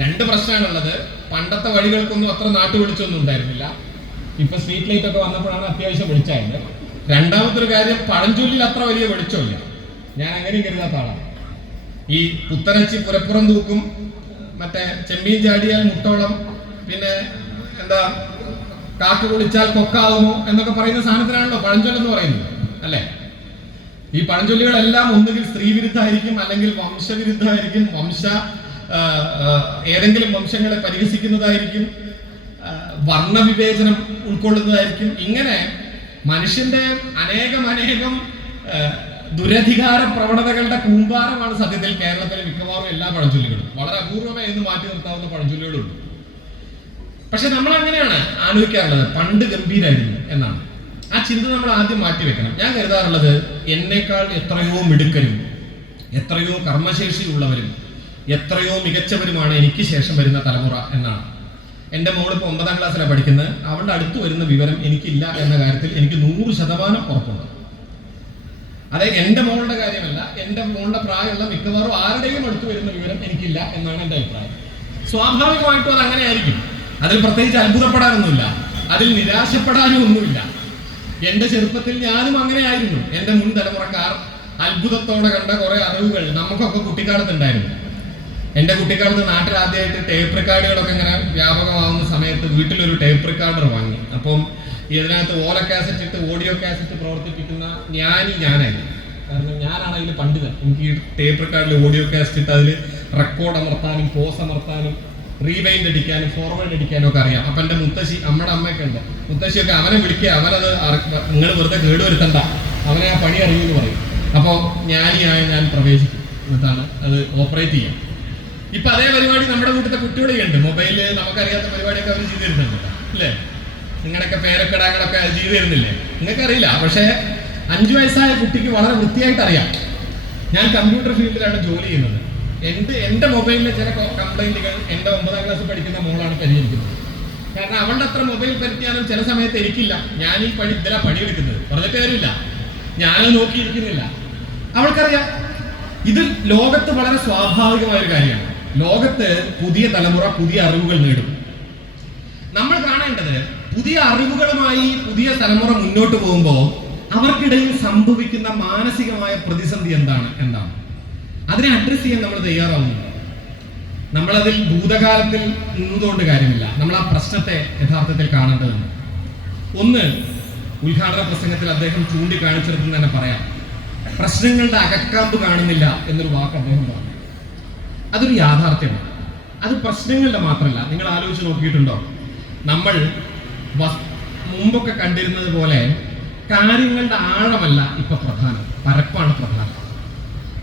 രണ്ട് പ്രശ്നമാണുള്ളത്. പണ്ടത്തെ വഴികൾക്കൊന്നും അത്ര നാട്ടുവിളിച്ചൊന്നും ഉണ്ടായിരുന്നില്ല. ഇപ്പൊ സ്ട്രീറ്റ് ലൈറ്റ് ഒക്കെ വന്നപ്പോഴാണ് അത്യാവശ്യം വെളിച്ചായത്. രണ്ടാമത്തെ കാര്യം, പഴഞ്ചൊല്ലിൽ അത്ര വലിയ വെളിച്ചമില്ല. ഞാൻ അങ്ങനെയും കരുതാത്ത ആളാണ്. ഈ പുത്തനച്ചി പുരപ്പുറം തൂക്കും, മറ്റേ ചെമ്മീൻ ചാടിയാൽ മുട്ടോളം, പിന്നെ എന്താ കാക്ക് കുളിച്ചാൽ കൊക്കാവുമോ എന്നൊക്കെ പറയുന്ന സാധനത്തിനാണല്ലോ പഴഞ്ചൊല്ലെന്ന് പറയുന്നത്, അല്ലെ? ഈ പഴഞ്ചൊല്ലുകളെല്ലാം ഒന്നുകിൽ സ്ത്രീ വിരുദ്ധമായിരിക്കും, അല്ലെങ്കിൽ വംശവിരുദ്ധമായിരിക്കും, ഏതെങ്കിലും വംശങ്ങളെ പരിഹസിക്കുന്നതായിരിക്കും, വർണ്ണവിവേചനം ഉൾക്കൊള്ളുന്നതായിരിക്കും. ഇങ്ങനെ മനുഷ്യന്റെ അനേകം ദുരധികാര പ്രവണതകളുടെ കൂമ്പാരമാണ് സത്യത്തിൽ കേരളത്തിലെ മിക്കവാറും എല്ലാ പഴഞ്ചൊല്ലുകളും. വളരെ അപൂർവമായി എന്ന് മാറ്റി നിർത്താവുന്ന പഴഞ്ചൊല്ലുകളുണ്ട്. പക്ഷെ നമ്മൾ അങ്ങനെയാണ് ആലോചിക്കാറുള്ളത്, പണ്ട് ഗംഭീരായിരുന്നു എന്നാണ്. ആ ചിന്ത നമ്മൾ ആദ്യം മാറ്റിവെക്കണം. ഞാൻ കരുതാറുള്ളത്, എന്നേക്കാൾ എത്രയോ മിടുക്കരും എത്രയോ കർമ്മശേഷിയുള്ളവരും എത്രയോ മികച്ചവരുമാണ് എനിക്ക് ശേഷം വരുന്ന തലമുറ എന്നാണ്. എൻ്റെ മോളിപ്പോൾ 9ാം ക്ലാസ്സിലാണ് പഠിക്കുന്നത്. അവളുടെ അടുത്ത് വരുന്ന വിവരം എനിക്കില്ല എന്ന കാര്യത്തിൽ എനിക്ക് 100% ഉറപ്പുണ്ട്. അതായത് എൻ്റെ മോളുടെ കാര്യമല്ല, എൻ്റെ മോളുടെ പ്രായമുള്ള മിക്കവാറും ആരുടെയും അടുത്ത് വരുന്ന വിവരം എനിക്കില്ല എന്നാണ് എൻ്റെ അഭിപ്രായം. സ്വാഭാവികമായിട്ടും അത് അങ്ങനെ ആയിരിക്കും. അതിൽ പ്രത്യേകിച്ച് അത്ഭുതപ്പെടാനൊന്നുമില്ല, അതിൽ നിരാശപ്പെടാനും ഒന്നുമില്ല. എൻ്റെ ചെറുപ്പത്തിൽ ഞാനും അങ്ങനെ ആയിരുന്നു. എൻ്റെ മുൻ തലമുറക്കാർ അത്ഭുതത്തോടെ കണ്ട കുറെ അറിവുകൾ നമുക്കൊക്കെ കുട്ടിക്കാലത്ത് ഉണ്ടായിരുന്നു. എൻ്റെ കുട്ടിക്കാലത്ത് നാട്ടിൽ ആദ്യമായിട്ട് ടേപ്പ് റെക്കോർഡുകളൊക്കെ ഇങ്ങനെ വ്യാപകമാവുന്ന സമയത്ത് വീട്ടിലൊരു ടേപ്പ് റെക്കോർഡർ വാങ്ങി. അപ്പം ഇതിനകത്ത് ഓല കാസറ്റ് ഇട്ട് ഓഡിയോ കാസറ്റ് പ്രവർത്തിപ്പിക്കുന്ന ഞാനായിരുന്നു. കാരണം ഞാനാണ് അതിൽ പണ്ഡിതൻ. എനിക്ക് ഈ ടേപ്പ് റെക്കോർഡിൽ ഓഡിയോ കാസറ്റ് ഇട്ട് അതിൽ റെക്കോർഡ് അമർത്താനും പോസ് അമർത്താനും റീവൈൻഡ് അടിക്കാനും ഫോർവേഡ് അടിക്കാനും ഒക്കെ അറിയാം. അപ്പൊ എൻ്റെ മുത്തശ്ശി, നമ്മുടെ അമ്മയൊക്കെ ഉണ്ട്, മുത്തശ്ശിയൊക്കെ അവനെ വിളിക്കുക, അവനത് നിങ്ങൾ വെറുതെ കേടുവരുത്തണ്ട, അവനെ ആ പണി അറിയുമെന്ന് പറയും. അപ്പോൾ ഞാൻ പ്രവേശിക്കും, എന്നിട്ടാണ് അത് ഓപ്പറേറ്റ് ചെയ്യാം. ഇപ്പൊ അതേ പരിപാടി നമ്മുടെ വീട്ടിലത്തെ കുട്ടികളുണ്ട്. മൊബൈലിൽ നമുക്കറിയാത്ത പരിപാടിയൊക്കെ അവർ ചെയ്തു തരുന്നുണ്ട്, അല്ലേ? നിങ്ങളുടെയൊക്കെ പേരക്കിടാങ്ങളൊക്കെ ചെയ്തു തരുന്നില്ലേ? നിങ്ങൾക്കറിയില്ല, പക്ഷേ 5 വയസ്സായ കുട്ടിക്ക് വളരെ വൃത്തിയായിട്ട് അറിയാം. ഞാൻ കമ്പ്യൂട്ടർ ഫീൽഡിലാണ് ജോലി ചെയ്യുന്നത്. എൻ്റെ മൊബൈലിലെ ചില കംപ്ലൈന്റുകൾ എൻ്റെ 9ാം ക്ലാസ്സിൽ പഠിക്കുന്ന മോളാണ് പരിഹരിക്കുന്നത്. കാരണം അവളുടെ അത്ര മൊബൈൽ പരിജ്ഞാനം ചില സമയത്ത് എനിക്കില്ല. ഞാൻ ഈ ഇതിലാ പണിയെടുക്കുന്നത്, പറഞ്ഞിട്ട് കാര്യമില്ല, ഞാനത് നോക്കിയിരിക്കുന്നില്ല. അവൾക്കറിയാം. ഇത് ലോകത്ത് വളരെ സ്വാഭാവികമായ ഒരു കാര്യമാണ്. ലോകത്ത് പുതിയ തലമുറ പുതിയ അറിവുകൾ നേടും. നമ്മൾ കാണേണ്ടത്, പുതിയ അറിവുകളുമായി പുതിയ തലമുറ മുന്നോട്ട് പോകുമ്പോൾ അവർക്കിടയിൽ സംഭവിക്കുന്ന മാനസികമായ പ്രതിസന്ധി എന്താണ്. അതിനെ അഡ്രസ് ചെയ്യാൻ നമ്മൾ തയ്യാറാവുന്നില്ല. നമ്മളതിൽ ഭൂതകാലത്തിൽ നിന്നുകൊണ്ട് കാര്യമില്ല. നമ്മൾ ആ പ്രശ്നത്തെ യഥാർത്ഥത്തിൽ കാണേണ്ടതുണ്ട്. ഒന്ന്, ഉദ്ഘാടന പ്രസംഗത്തിൽ അദ്ദേഹം ചൂണ്ടിക്കാണിച്ചെടുത്തെന്ന് തന്നെ പറയാം. പ്രശ്നങ്ങളുടെ അകക്കാമ്പ് കാണുന്നില്ല എന്നൊരു വാക്ക് അദ്ദേഹം പറഞ്ഞു. അതൊരു യാഥാർത്ഥ്യമാണ്. അത് പ്രശ്നങ്ങളുടെ മാത്രമല്ല. നിങ്ങൾ ആലോചിച്ച് നോക്കിയിട്ടുണ്ടോ? നമ്മൾ മുമ്പൊക്കെ കണ്ടിരുന്നത് പോലെ കാര്യങ്ങളുടെ ആഴമല്ല ഇപ്പൊ പ്രധാനം, പരപ്പാണ് പ്രധാനം.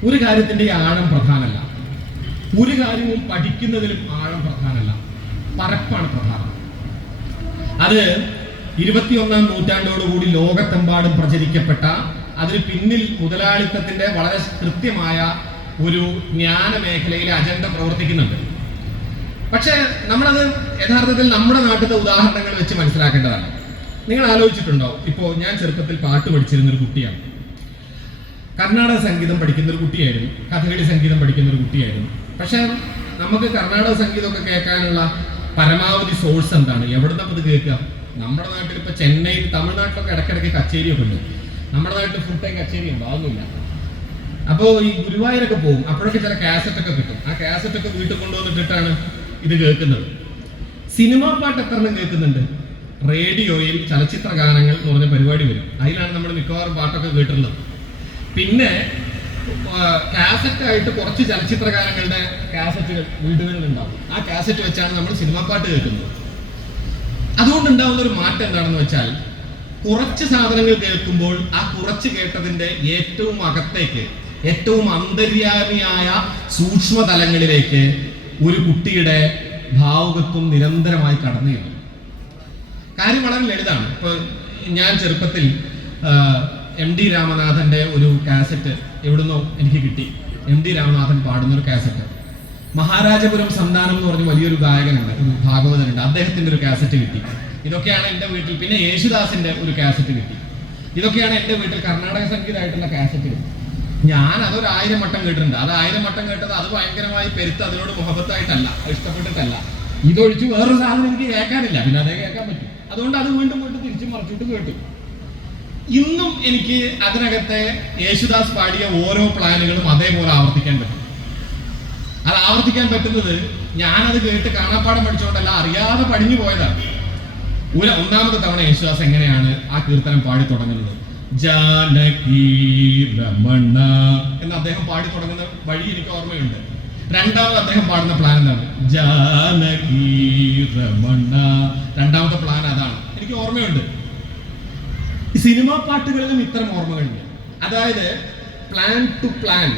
ഒരു കാര്യത്തിന്റെ ആഴം പ്രധാനമല്ല. ഒരു കാര്യവും പഠിക്കുന്നതിലും ആഴം പ്രധാനമല്ല, പരപ്പാണ് പ്രധാനം. അത് 21ാം നൂറ്റാണ്ടോടുകൂടി ലോകത്തെമ്പാടും പ്രചരിക്കപ്പെട്ട അതിന് പിന്നിൽ മുതലാളിത്തത്തിന്റെ വളരെ കൃത്യമായ ഒരു ജ്ഞാന മേഖലയിലെ അജണ്ട പ്രവർത്തിക്കുന്നുണ്ട്. പക്ഷെ നമ്മളത് യഥാർത്ഥത്തിൽ നമ്മുടെ നാട്ടിലെ ഉദാഹരണങ്ങൾ വെച്ച് മനസ്സിലാക്കേണ്ടതാണ്. നിങ്ങൾ ആലോചിച്ചിട്ടുണ്ടോ? ഇപ്പോൾ ഞാൻ ചെറുപ്പത്തിൽ പാട്ട് പഠിച്ചിരുന്ന ഒരു കുട്ടിയാണ്, കർണാടക സംഗീതം പഠിക്കുന്ന ഒരു കുട്ടിയായിരുന്നു, കഥകളി സംഗീതം പഠിക്കുന്ന ഒരു കുട്ടിയായിരുന്നു. പക്ഷെ നമുക്ക് കർണാടക സംഗീതമൊക്കെ കേൾക്കാനുള്ള പരമാവധി സോഴ്സ് എന്താണ്? എവിടുന്ന ഇത് കേൾക്കുക? നമ്മുടെ നാട്ടിൽ ഇപ്പൊ ചെന്നൈയിൽ, തമിഴ്നാട്ടിലൊക്കെ ഇടയ്ക്കിടയ്ക്ക് കച്ചേരിയൊക്കെ ഉണ്ട്. നമ്മുടെ നാട്ടിൽ ഫുൾ ടൈം കച്ചേരി ഉണ്ടോ? അതൊന്നുമില്ല. അപ്പോൾ ഈ ഗുരുവായൂരൊക്കെ പോകും, അപ്പോഴൊക്കെ ചില കാസറ്റൊക്കെ കിട്ടും. ആ കാസറ്റൊക്കെ വീട്ടിൽ കൊണ്ടുവന്നിട്ടിട്ടാണ് ഇത് കേൾക്കുന്നത്. സിനിമാ പാട്ട് എത്ര എണ്ണം കേൾക്കുന്നുണ്ട്? റേഡിയോയിൽ ചലച്ചിത്ര ഗാനങ്ങൾ എന്ന് പറഞ്ഞ പരിപാടി വരും, അതിലാണ് നമ്മൾ മിക്കവാറും പാട്ടൊക്കെ കേട്ടിട്ടുള്ളത്. പിന്നെ കാസറ്റായിട്ട് കുറച്ച് ചലച്ചിത്ര ഗാനങ്ങളുടെ കാസറ്റുകൾ വീടുകളിൽ ഉണ്ടാവും. ആ കാസറ്റ് വെച്ചാണ് നമ്മൾ സിനിമാ പാട്ട് കേൾക്കുന്നത്. അതുകൊണ്ടുണ്ടാവുന്ന ഒരു മാറ്റം എന്താണെന്ന് വെച്ചാൽ, കുറച്ച് സാധനങ്ങൾ കേൾക്കുമ്പോൾ ആ കുറച്ച് കേട്ടതിന്റെ ഏറ്റവും അകത്തേക്ക്, ഏറ്റവും അന്തര്യാമിയായ സൂക്ഷ്മതലങ്ങളിലേക്ക് ഒരു കുട്ടിയുടെ ഭാവുകത്വം നിരന്തരമായി കടന്നു ചെല്ലും. കാര്യം വളരെ ലളിതാണ്. ഇപ്പൊ ഞാൻ ചെറുപ്പത്തിൽ MD രാമനാഥന്റെ ഒരു കാസറ്റ് എവിടുന്നോ എനിക്ക് കിട്ടി. MD രാമനാഥൻ പാടുന്ന ഒരു കാസറ്റ്. മഹാരാജപുരം സന്താനം എന്ന് പറഞ്ഞ വലിയൊരു ഗായകനുണ്ട്, ഒരു ഭാഗവതനുണ്ട്, അദ്ദേഹത്തിന്റെ ഒരു കാസറ്റ് കിട്ടി. ഇതൊക്കെയാണ് എൻ്റെ വീട്ടിൽ. പിന്നെ യേശുദാസിന്റെ ഒരു കാസറ്റ് കിട്ടി. ഇതൊക്കെയാണ് എൻ്റെ വീട്ടിൽ കർണാടക സംഗീതമായിട്ടുള്ള കാസറ്റുകൾ. ഞാൻ അതൊരു 1000 വട്ടം കേട്ടിട്ടുണ്ട്. അത് 1000 വട്ടം കേട്ടത് അത് ഭയങ്കരമായി പെരുത്ത് അതിനോട് മുഹബത്തായിട്ടല്ല, ഇഷ്ടപ്പെട്ടിട്ടല്ല. ഇതൊഴിച്ച് വേറൊരു സാധനം എനിക്ക് കേൾക്കാനില്ല, പിന്നെ അതേ കേൾക്കാൻ പറ്റും. അതുകൊണ്ട് അത് വീണ്ടും വീണ്ടും തിരിച്ചു മറിച്ചിട്ട് കേട്ടു. ഇന്നും എനിക്ക് അതിനകത്തെ യേശുദാസ് പാടിയ ഓരോ പ്ലാനുകളും അതേപോലെ ആവർത്തിക്കാൻ പറ്റും. അത് ആവർത്തിക്കാൻ പറ്റുന്നത് ഞാനത് കേട്ട് കാണാപ്പാടം പഠിച്ചുകൊണ്ടല്ല, അറിയാതെ പഠിഞ്ഞു പോയതാണ്. ഒന്നാമത്തെ തവണ യേശുദാസ് എങ്ങനെയാണ് ആ കീർത്തനം പാടി തുടങ്ങുന്നത്? ജാനകി രമണ എന്ന് അദ്ദേഹം പാടി തുടങ്ങുന്ന വഴി എനിക്ക് ഓർമ്മയുണ്ട്. രണ്ടാമത് അദ്ദേഹം പാടുന്ന പ്ലാൻ എന്താണ്? ജാനകി രമണ. രണ്ടാമത്തെ പ്ലാൻ അതാണ്, എനിക്ക് ഓർമ്മയുണ്ട്. സിനിമാ പാട്ടുകളിലും ഇത്തരം ഓർമ്മകളുണ്ട്. അതായത് പ്ലാൻ ടു പ്ലാൻ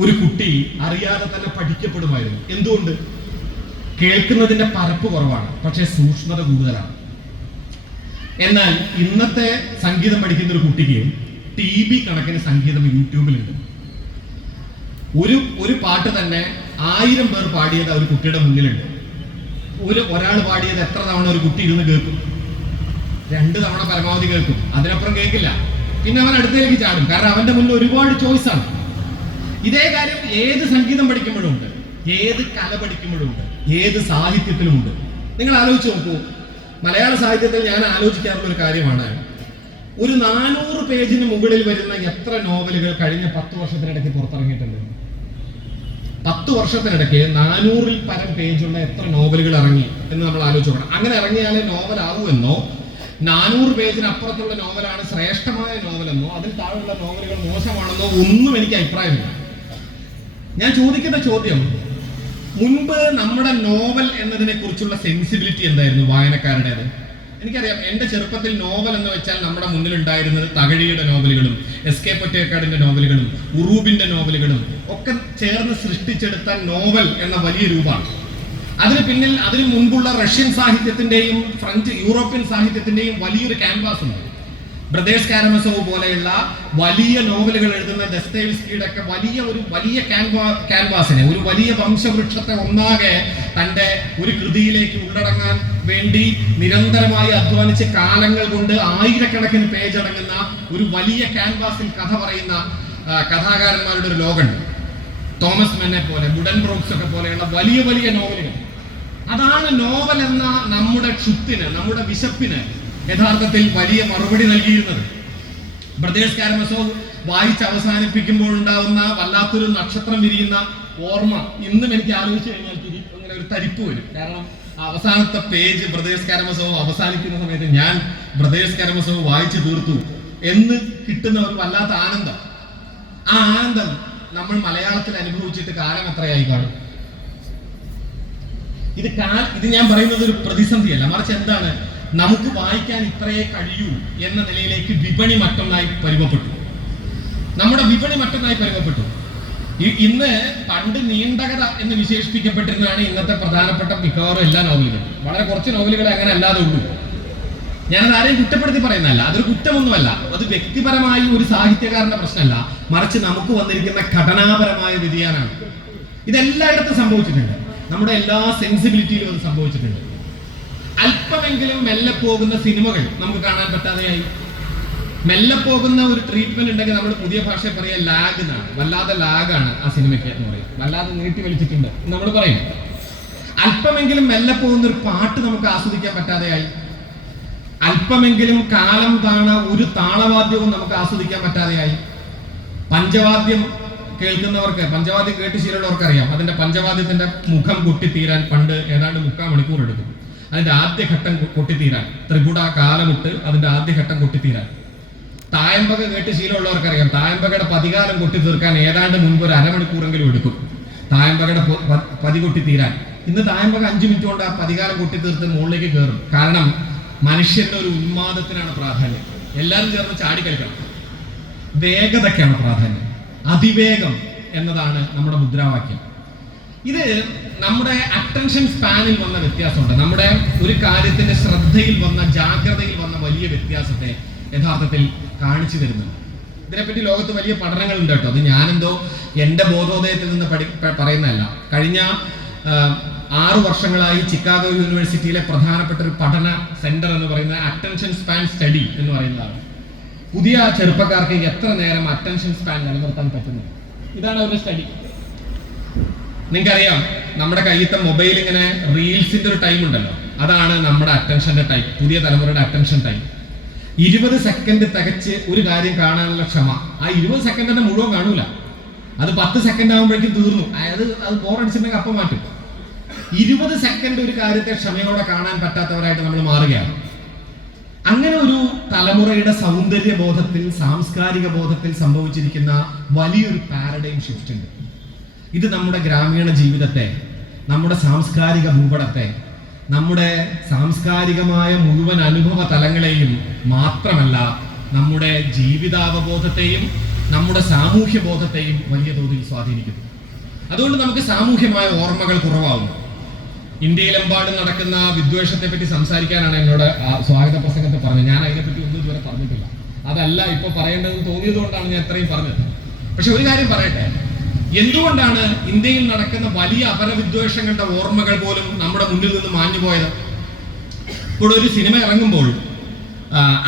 ഒരു കുട്ടി അറിയാതെ തന്നെ പഠിക്കപ്പെടുമായിരുന്നു. എന്തുകൊണ്ട്? കേൾക്കുന്നതിന്റെ പരപ്പ് കുറവാണ്, പക്ഷെ സൂക്ഷ്മത കൂടുതലാണ്. എന്നാൽ ഇന്നത്തെ സംഗീതം പഠിക്കുന്ന ഒരു കുട്ടിക്ക് TB കണക്കിന് സംഗീതം യൂട്യൂബിലുണ്ട്. ഒരു പാട്ട് തന്നെ 1000 പേർ പാടിയത് ഒരു കുട്ടിയുടെ മുന്നിലുണ്ട്. ഒരാൾ പാടിയത് എത്ര തവണ ഒരു കുട്ടി ഇരുന്ന് കേൾക്കും? 2 തവണ പരമാവധി കേൾക്കും, അതിനപ്പുറം കേൾക്കില്ല. പിന്നെ അവൻ അടുത്തേക്ക് ചാടും, കാരണം അവന്റെ മുന്നിൽ ഒരുപാട് ചോയ്സ് ആണ്. ഇതേ കാര്യം ഏത് സംഗീതം പഠിക്കുമ്പോഴും ഉണ്ട്, ഏത് കല പഠിക്കുമ്പോഴും ഉണ്ട്, ഏത് സാഹിത്യത്തിലും ഉണ്ട്. നിങ്ങൾ ആലോചിച്ച് നോക്കൂ. മലയാള സാഹിത്യത്തിൽ ഞാൻ ആലോചിക്കാറുള്ള ഒരു കാര്യമാണ്, ഒരു 400 പേജിന് മുകളിൽ വരുന്ന എത്ര നോവലുകൾ കഴിഞ്ഞ 10 വർഷത്തിനിടയ്ക്ക് പുറത്തിറങ്ങിയിട്ടുണ്ട്? 10 വർഷത്തിനിടയ്ക്ക് 400-ൽ പരം പേജുള്ള എത്ര നോവലുകൾ ഇറങ്ങി എന്ന് നമ്മൾ ആലോചിച്ച് നോക്കണം. അങ്ങനെ ഇറങ്ങിയാലേ നോവൽ ആവൂവെന്നോ, 400 പേജിന് അപ്പുറത്തുള്ള നോവലാണ് ശ്രേഷ്ഠമായ നോവലെന്നോ, അതിൽ താഴെയുള്ള നോവലുകൾ മോശമാണെന്നോ ഒന്നും എനിക്ക് അഭിപ്രായമില്ല. ഞാൻ ചോദിക്കുന്ന ചോദ്യം, മുൻപ് നമ്മുടെ നോവൽ എന്നതിനെ കുറിച്ചുള്ള സെൻസിബിലിറ്റി എന്തായിരുന്നു വായനക്കാരുടേത്? എനിക്കറിയാം, എൻ്റെ ചെറുപ്പത്തിൽ നോവൽ എന്ന് വെച്ചാൽ നമ്മുടെ മുന്നിലുണ്ടായിരുന്നത് തകഴിയുടെ നോവലുകളും SK പൊറ്റേക്കാടിന്റെ നോവലുകളും ഉറൂബിന്റെ നോവലുകളും ഒക്കെ ചേർന്ന് സൃഷ്ടിച്ചെടുത്ത നോവൽ എന്ന വലിയ രൂപമാണ്. അതിന് മുൻപുള്ള റഷ്യൻ സാഹിത്യത്തിന്റെയും ഫ്രഞ്ച് യൂറോപ്യൻ സാഹിത്യത്തിന്റെയും വലിയൊരു ക്യാൻവാസ് ഉണ്ട്. ബ്രദേഴ്സ് കാരമസോവ് പോലെയുള്ള വലിയ നോവലുകൾ എഴുതുന്ന ദസ്തേവ്സ്കിയുടെ ഒക്കെ വലിയ ക്യാൻവാസിനെ, ഒരു വലിയ വംശവൃക്ഷത്തെ ഒന്നാകെ തന്റെ ഒരു കൃതിയിലേക്ക് ഉള്ളടങ്ങാൻ വേണ്ടി നിരന്തരമായി അധ്വാനിച്ച് കാലങ്ങൾ കൊണ്ട് 1000-കണക്കിന് പേജ് അടങ്ങുന്ന ഒരു വലിയ ക്യാൻവാസിൽ കഥ പറയുന്ന കഥാകാരന്മാരുടെ ഒരു ലോകമുണ്ട്. തോമസ് മെന്നെ പോലെ, ബുഡൻ ബ്രോക്സ് ഒക്കെ പോലെയുള്ള വലിയ വലിയ നോവലുകൾ. അതാണ് നോവൽ എന്ന നമ്മുടെ ക്ഷുത്തിന്, നമ്മുടെ വിശപ്പിന് യഥാർത്ഥത്തിൽ വലിയ മറുപടി നൽകിയിരുന്നത്. ബ്രദേഴ്സ് കാരമസോവ് വായിച്ച് അവസാനിപ്പിക്കുമ്പോൾ ഉണ്ടാവുന്ന വല്ലാത്തൊരു നക്ഷത്രം വിരിയുന്ന ഓർമ്മ ഇന്നും എനിക്ക് ആലോചിച്ച് കഴിഞ്ഞാൽ ഇങ്ങനെ ഒരു തരിപ്പ് വരും. കാരണം അവസാനത്തെ പേജ് ബ്രദേഴ്സ് കാരമസോവ് അവസാനിക്കുന്ന സമയത്ത് ഞാൻ ബ്രദേഴ്സ് കാരമസോവ് വായിച്ചു തീർത്തു എന്ന് കിട്ടുന്ന ഒരു വല്ലാത്ത ആനന്ദം. ആ ആനന്ദം നമ്മൾ മലയാളത്തിൽ അനുഭവിച്ചിട്ട് കാലം എത്രയായി കാണും? ഇത് ഞാൻ പറയുന്നത് ഒരു പ്രതിസന്ധിയല്ല, മറിച്ച് എന്താണ്, നമുക്ക് വായിക്കാൻ ഇത്രയേ കഴിയൂ എന്ന നിലയിലേക്ക് വിപണി മറ്റൊന്നായി പരിമപ്പെട്ടു. നമ്മുടെ വിപണി മറ്റൊന്നായി പരിമപ്പെട്ടു. ഇന്ന് പണ്ട് നീണ്ടകഥ എന്ന് വിശേഷിപ്പിക്കപ്പെട്ടിരുന്നതാണ് ഇന്നത്തെ പ്രധാനപ്പെട്ട മിക്കവാറും എല്ലാ നോവലുകളും. വളരെ കുറച്ച് നോവലുകളെ അങ്ങനെ അല്ലാതെ ഉള്ളൂ. ഞാനത് ആരെയും കുറ്റപ്പെടുത്തി പറയുന്നതല്ല, അതൊരു കുറ്റമൊന്നുമല്ല, അത് വ്യക്തിപരമായി ഒരു സാഹിത്യകാരന്റെ പ്രശ്നമല്ല, മറിച്ച് നമുക്ക് വന്നിരിക്കുന്ന ഘടനാപരമായ വ്യതിയാനമാണ്. ഇതെല്ലായിടത്തും സംഭവിച്ചിട്ടുണ്ട്, നമ്മുടെ എല്ലാ സെൻസിബിലിറ്റിയിലും അത് സംഭവിച്ചിട്ടുണ്ട്. അല്പമെങ്കിലും മെല്ലെ പോകുന്ന സിനിമകൾ നമുക്ക് കാണാൻ പറ്റാതെയായി. മെല്ലെ പോകുന്ന ഒരു ട്രീറ്റ്മെന്റ് ഉണ്ടെങ്കിൽ നമ്മൾ പുതിയ ഭാഷയിൽ പറയുക ലാഗ് എന്നാണ്. വല്ലാതെ ലാഗാണ് ആ സിനിമയ്ക്ക് എന്ന് പറയും, വല്ലാതെ നീട്ടി വലിച്ചിട്ടുണ്ട് നമ്മൾ പറയും. അല്പമെങ്കിലും മെല്ലെ പോകുന്ന ഒരു പാട്ട് നമുക്ക് ആസ്വദിക്കാൻ പറ്റാതെയായി. അല്പമെങ്കിലും കാലം കാണ ഒരു താളവാദ്യവും നമുക്ക് ആസ്വദിക്കാൻ പറ്റാതെയായി. പഞ്ചവാദ്യം കേൾക്കുന്നവർക്ക്, പഞ്ചവാദ്യം കേട്ട് ശീലമുള്ളവർക്ക് അറിയാം, അതിന്റെ പഞ്ചവാദ്യത്തിന്റെ മുഖം കൊട്ടിത്തീരാൻ പണ്ട് ഏതാണ്ട് 3/4 മണിക്കൂർ എടുക്കും. അതിന്റെ ആദ്യഘട്ടം കൊട്ടിത്തീരാൻ, ത്രിപുട കാലമുട്ട് അതിന്റെ ആദ്യഘട്ടം കൊട്ടിത്തീരാൻ. തായമ്പക കേട്ട് ശീലമുള്ളവർക്കറിയാം, തായമ്പകയുടെ പതികാലം കൊട്ടി തീർക്കാൻ ഏതാണ്ട് മുൻപ് ഒരു അരമണിക്കൂറെങ്കിലും എടുക്കും തായമ്പകയുടെ പതി കൊട്ടിത്തീരാൻ. ഇന്ന് തായമ്പക 5 മിനിറ്റ് കൊണ്ട് ആ പതികാലം കൊട്ടി തീർത്ത് മുകളിലേക്ക് കയറും. കാരണം മനുഷ്യന്റെ ഒരു ഉന്മാദത്തിനാണ് പ്രാധാന്യം. എല്ലാവരും ചേർന്ന് ചാടിക്കളിക്കണം. വേഗതയ്ക്കാണ് പ്രാധാന്യം. അതിവേഗം എന്നതാണ് നമ്മുടെ മുദ്രാവാക്യം. ഇത് നമ്മുടെ അറ്റൻഷൻ സ്പാനിൽ വന്ന വ്യത്യാസമുണ്ട്. നമ്മുടെ ഒരു കാര്യത്തിന്റെ ശ്രദ്ധയിൽ വന്ന, ജാഗ്രതയിൽ വന്ന വലിയ വ്യത്യാസത്തെ യഥാർത്ഥത്തിൽ കാണിച്ചു തരുന്നുണ്ട്. ഇതിനെപ്പറ്റി ലോകത്ത് വലിയ പഠനങ്ങളുണ്ട് കേട്ടോ. അത് ഞാനെന്തോ എൻ്റെ ബോധോദയത്തിൽ നിന്ന് പറയുന്നതല്ല. കഴിഞ്ഞ 6 വർഷങ്ങളായി ചിക്കാഗോ യൂണിവേഴ്സിറ്റിയിലെ പ്രധാനപ്പെട്ട ഒരു പഠന സെന്റർ എന്ന് പറയുന്ന അറ്റൻഷൻ സ്പാൻ സ്റ്റഡി എന്ന് പറയുന്നതാണ്. പുതിയ ചെറുപ്പക്കാർക്ക് എത്ര നേരം അറ്റൻഷൻ സ്പാൻ നിലനിർത്താൻ പറ്റുന്നു, ഇതാണ് അവരുടെ സ്റ്റഡി. നിങ്ങൾക്കറിയാം, നമ്മുടെ കയ്യത്തെ മൊബൈൽ ഇങ്ങനെ റീൽസിന്റെ ഒരു ടൈം ഉണ്ടല്ലോ, അതാണ് നമ്മുടെ അറ്റൻഷന്റെ ടൈം, പുതിയ തലമുറയുടെ അറ്റൻഷൻ ടൈം. 20 സെക്കൻഡ് തികച്ച് ഒരു കാര്യം കാണാനുള്ള ക്ഷമ. ആ 20 സെക്കൻഡ് തന്നെ മുഴുവൻ കാണൂല, അത് 10 സെക്കൻഡ് ആകുമ്പോഴേക്കും തീർന്നു. അത് ബോറടിച്ചിട്ടുണ്ടെങ്കിൽ അപ്പം മാറ്റും. 20 സെക്കൻഡ് ഒരു കാര്യത്തെ ക്ഷമയോടെ കാണാൻ പറ്റാത്തവരായിട്ട് നമ്മൾ മാറുകയാണ്. അങ്ങനെ ഒരു തലമുറയുടെ സൗന്ദര്യ ബോധത്തിൽ, സാംസ്കാരിക ബോധത്തിൽ സംഭവിച്ചിരിക്കുന്ന വലിയൊരു പാരഡൈം ഷിഫ്റ്റ് ഉണ്ട്. ഇത് നമ്മുടെ ഗ്രാമീണ ജീവിതത്തെ, നമ്മുടെ സാംസ്കാരിക ഭൂപടത്തെ, നമ്മുടെ സാംസ്കാരികമായ മുഴുവൻ അനുഭവ തലങ്ങളെയും മാത്രമല്ല, നമ്മുടെ ജീവിതാവബോധത്തെയും നമ്മുടെ സാമൂഹ്യ ബോധത്തെയും വലിയ തോതിൽ സ്വാധീനിക്കുന്നു. അതുകൊണ്ട് നമുക്ക് സാമൂഹ്യമായ ഓർമ്മകൾ കുറവാകും. ഇന്ത്യയിലെമ്പാടും നടക്കുന്ന വിദ്വേഷത്തെ പറ്റി സംസാരിക്കാനാണ് എന്നോട് സ്വാഗത പ്രസംഗത്തെ പറഞ്ഞത്. ഞാൻ അതിനെപ്പറ്റി ഒന്നും ഇതുവരെ പറഞ്ഞിട്ടില്ല. അതല്ല ഇപ്പൊ പറയേണ്ടതെന്ന് തോന്നിയത് കൊണ്ടാണ് ഞാൻ ഇത്രയും പറഞ്ഞത്. പക്ഷെ ഒരു കാര്യം പറയട്ടെ, എന്തുകൊണ്ടാണ് ഇന്ത്യയിൽ നടക്കുന്ന വലിയ അപരവിദ്വേഷങ്ങളുടെ ഓർമ്മകൾ പോലും നമ്മുടെ മുന്നിൽ നിന്ന് മാഞ്ഞുപോയത്? ഇപ്പോൾ ഒരു സിനിമ ഇറങ്ങുമ്പോൾ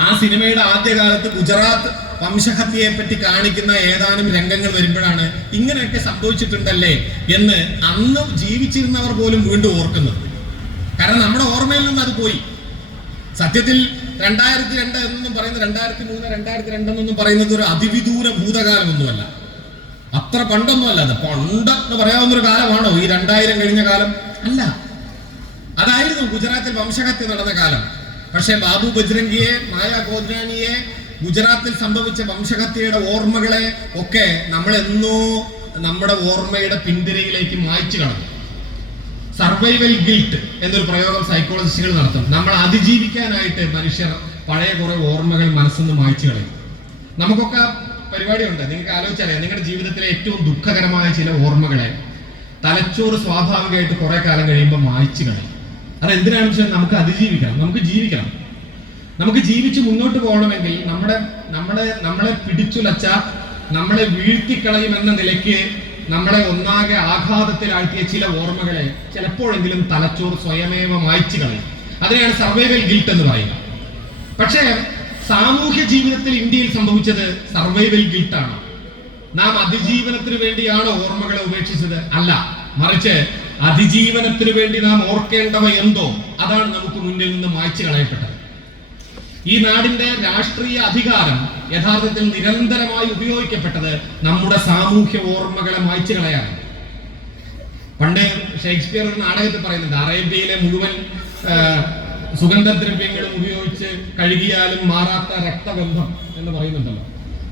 ആ സിനിമയുടെ ആദ്യകാലത്ത് ഗുജറാത്ത് വംശഹത്യയെ പറ്റി കാണിക്കുന്ന ഏതാനും രംഗങ്ങൾ വരുമ്പോഴാണ് ഇങ്ങനെയൊക്കെ സംഭവിച്ചിട്ടുണ്ടല്ലേ എന്ന് അന്ന് ജീവിച്ചിരുന്നവർ പോലും വീണ്ടും ഓർക്കുന്നത്. കാരണം നമ്മുടെ ഓർമ്മയിൽ നിന്ന് അത് പോയി. സത്യത്തിൽ 2002 എന്നൊന്നും പറയുന്നത്, 2003, 2002 എന്നൊന്നും പറയുന്നത് ഒരു അതിവിദൂര ഭൂതകാലമൊന്നുമല്ല, അത്ര പണ്ടൊന്നുമല്ല. അത് പണ്ട് എന്ന് പറയാവുന്ന ഒരു കാലമാണോ ഈ 2000 കഴിഞ്ഞ കാലം? അല്ല, അതായിരുന്നു ഗുജറാത്തിൽ വംശഹത്യ നടന്ന കാലം. പക്ഷെ ബാബു ബജ്രംഗിയെ, മായ ഗോദ്രാനിയെ, ഗുജറാത്തിൽ സംഭവിച്ച വംശഹത്യയുടെ ഓർമ്മകളെ ഒക്കെ നമ്മളെന്നോ നമ്മുടെ ഓർമ്മയുടെ പിന്തിരയിലേക്ക് മായ്ച്ചു കളഞ്ഞു. സർവൈവൽ ഗിൽട്ട് എന്നൊരു പ്രയോഗം സൈക്കോളജിസ്റ്റുകൾ നടത്തും. നമ്മൾ അതിജീവിക്കാനായിട്ട് മനുഷ്യർ പഴയ കുറെ ഓർമ്മകൾ മനസ്സിന്ന് മായ്ച്ചു കളയും. നമുക്കൊക്കെ പരിപാടിയുണ്ട്, നിങ്ങൾക്ക് ആലോചിച്ചറിയാം. നിങ്ങളുടെ ജീവിതത്തിലെ ഏറ്റവും ദുഃഖകരമായ ചില ഓർമ്മകളെ തലച്ചോറ് സ്വാഭാവികമായിട്ട് കുറെ കാലം കഴിയുമ്പോൾ മായ്ച്ചു കളയും. അതെന്തിനാണെന്ന് വെച്ചാൽ നമുക്ക് അതിജീവിക്കണം, നമുക്ക് ജീവിക്കണം. നമുക്ക് ജീവിച്ച് മുന്നോട്ട് പോകണമെങ്കിൽ നമ്മളെ പിടിച്ചുലച്ച, നമ്മളെ വീഴ്ത്തിക്കളയുമെന്ന നിലയ്ക്ക് നമ്മളെ ഒന്നാകെ ആഘാതത്തിലാഴ്ത്തിയ ചില ഓർമ്മകളെ ചിലപ്പോഴെങ്കിലും തലച്ചോറ് സ്വയമേവ മായ്ച്ചു കളയും. അതിനെയാണ് സർവൈവൽ ഗിൽട്ട് എന്ന് പറയുക. പക്ഷേ സാമൂഹ്യ ജീവിതത്തിൽ ഇന്ത്യയിൽ സംഭവിച്ചത് സർവൈവൽ ഗിൽട്ടാണ്. നാം അതിജീവനത്തിന് വേണ്ടിയാണോ ഓർമ്മകളെ ഉപേക്ഷിച്ചത്? അല്ല, മറിച്ച് അതിജീവനത്തിന് വേണ്ടി നാം ഓർക്കേണ്ടവ എന്തോ അതാണ് നമുക്ക് മുന്നിൽ നിന്ന് മായ്ച്ചു കളയപ്പെട്ടത്. ഈ നാടിന്റെ രാഷ്ട്രീയ അധികാരം യഥാർത്ഥത്തിൽ നിരന്തരമായി ഉപയോഗിക്കപ്പെട്ടത് നമ്മുടെ സാമൂഹ്യ ഓർമ്മകളെ മായ്ച്ചു കളയാണ്. പണ്ട് ഷേക്സ്പിയർ ഒരു നാടകത്തിൽ പറയുന്നുണ്ട്, അറേബ്യയിലെ മുഴുവൻ സുഗന്ധദ്രവ്യങ്ങളും ഉപയോഗിച്ച് കഴുകിയാലും മാറാത്ത രക്തഗന്ധം എന്ന് പറയുന്നുണ്ടല്ലോ.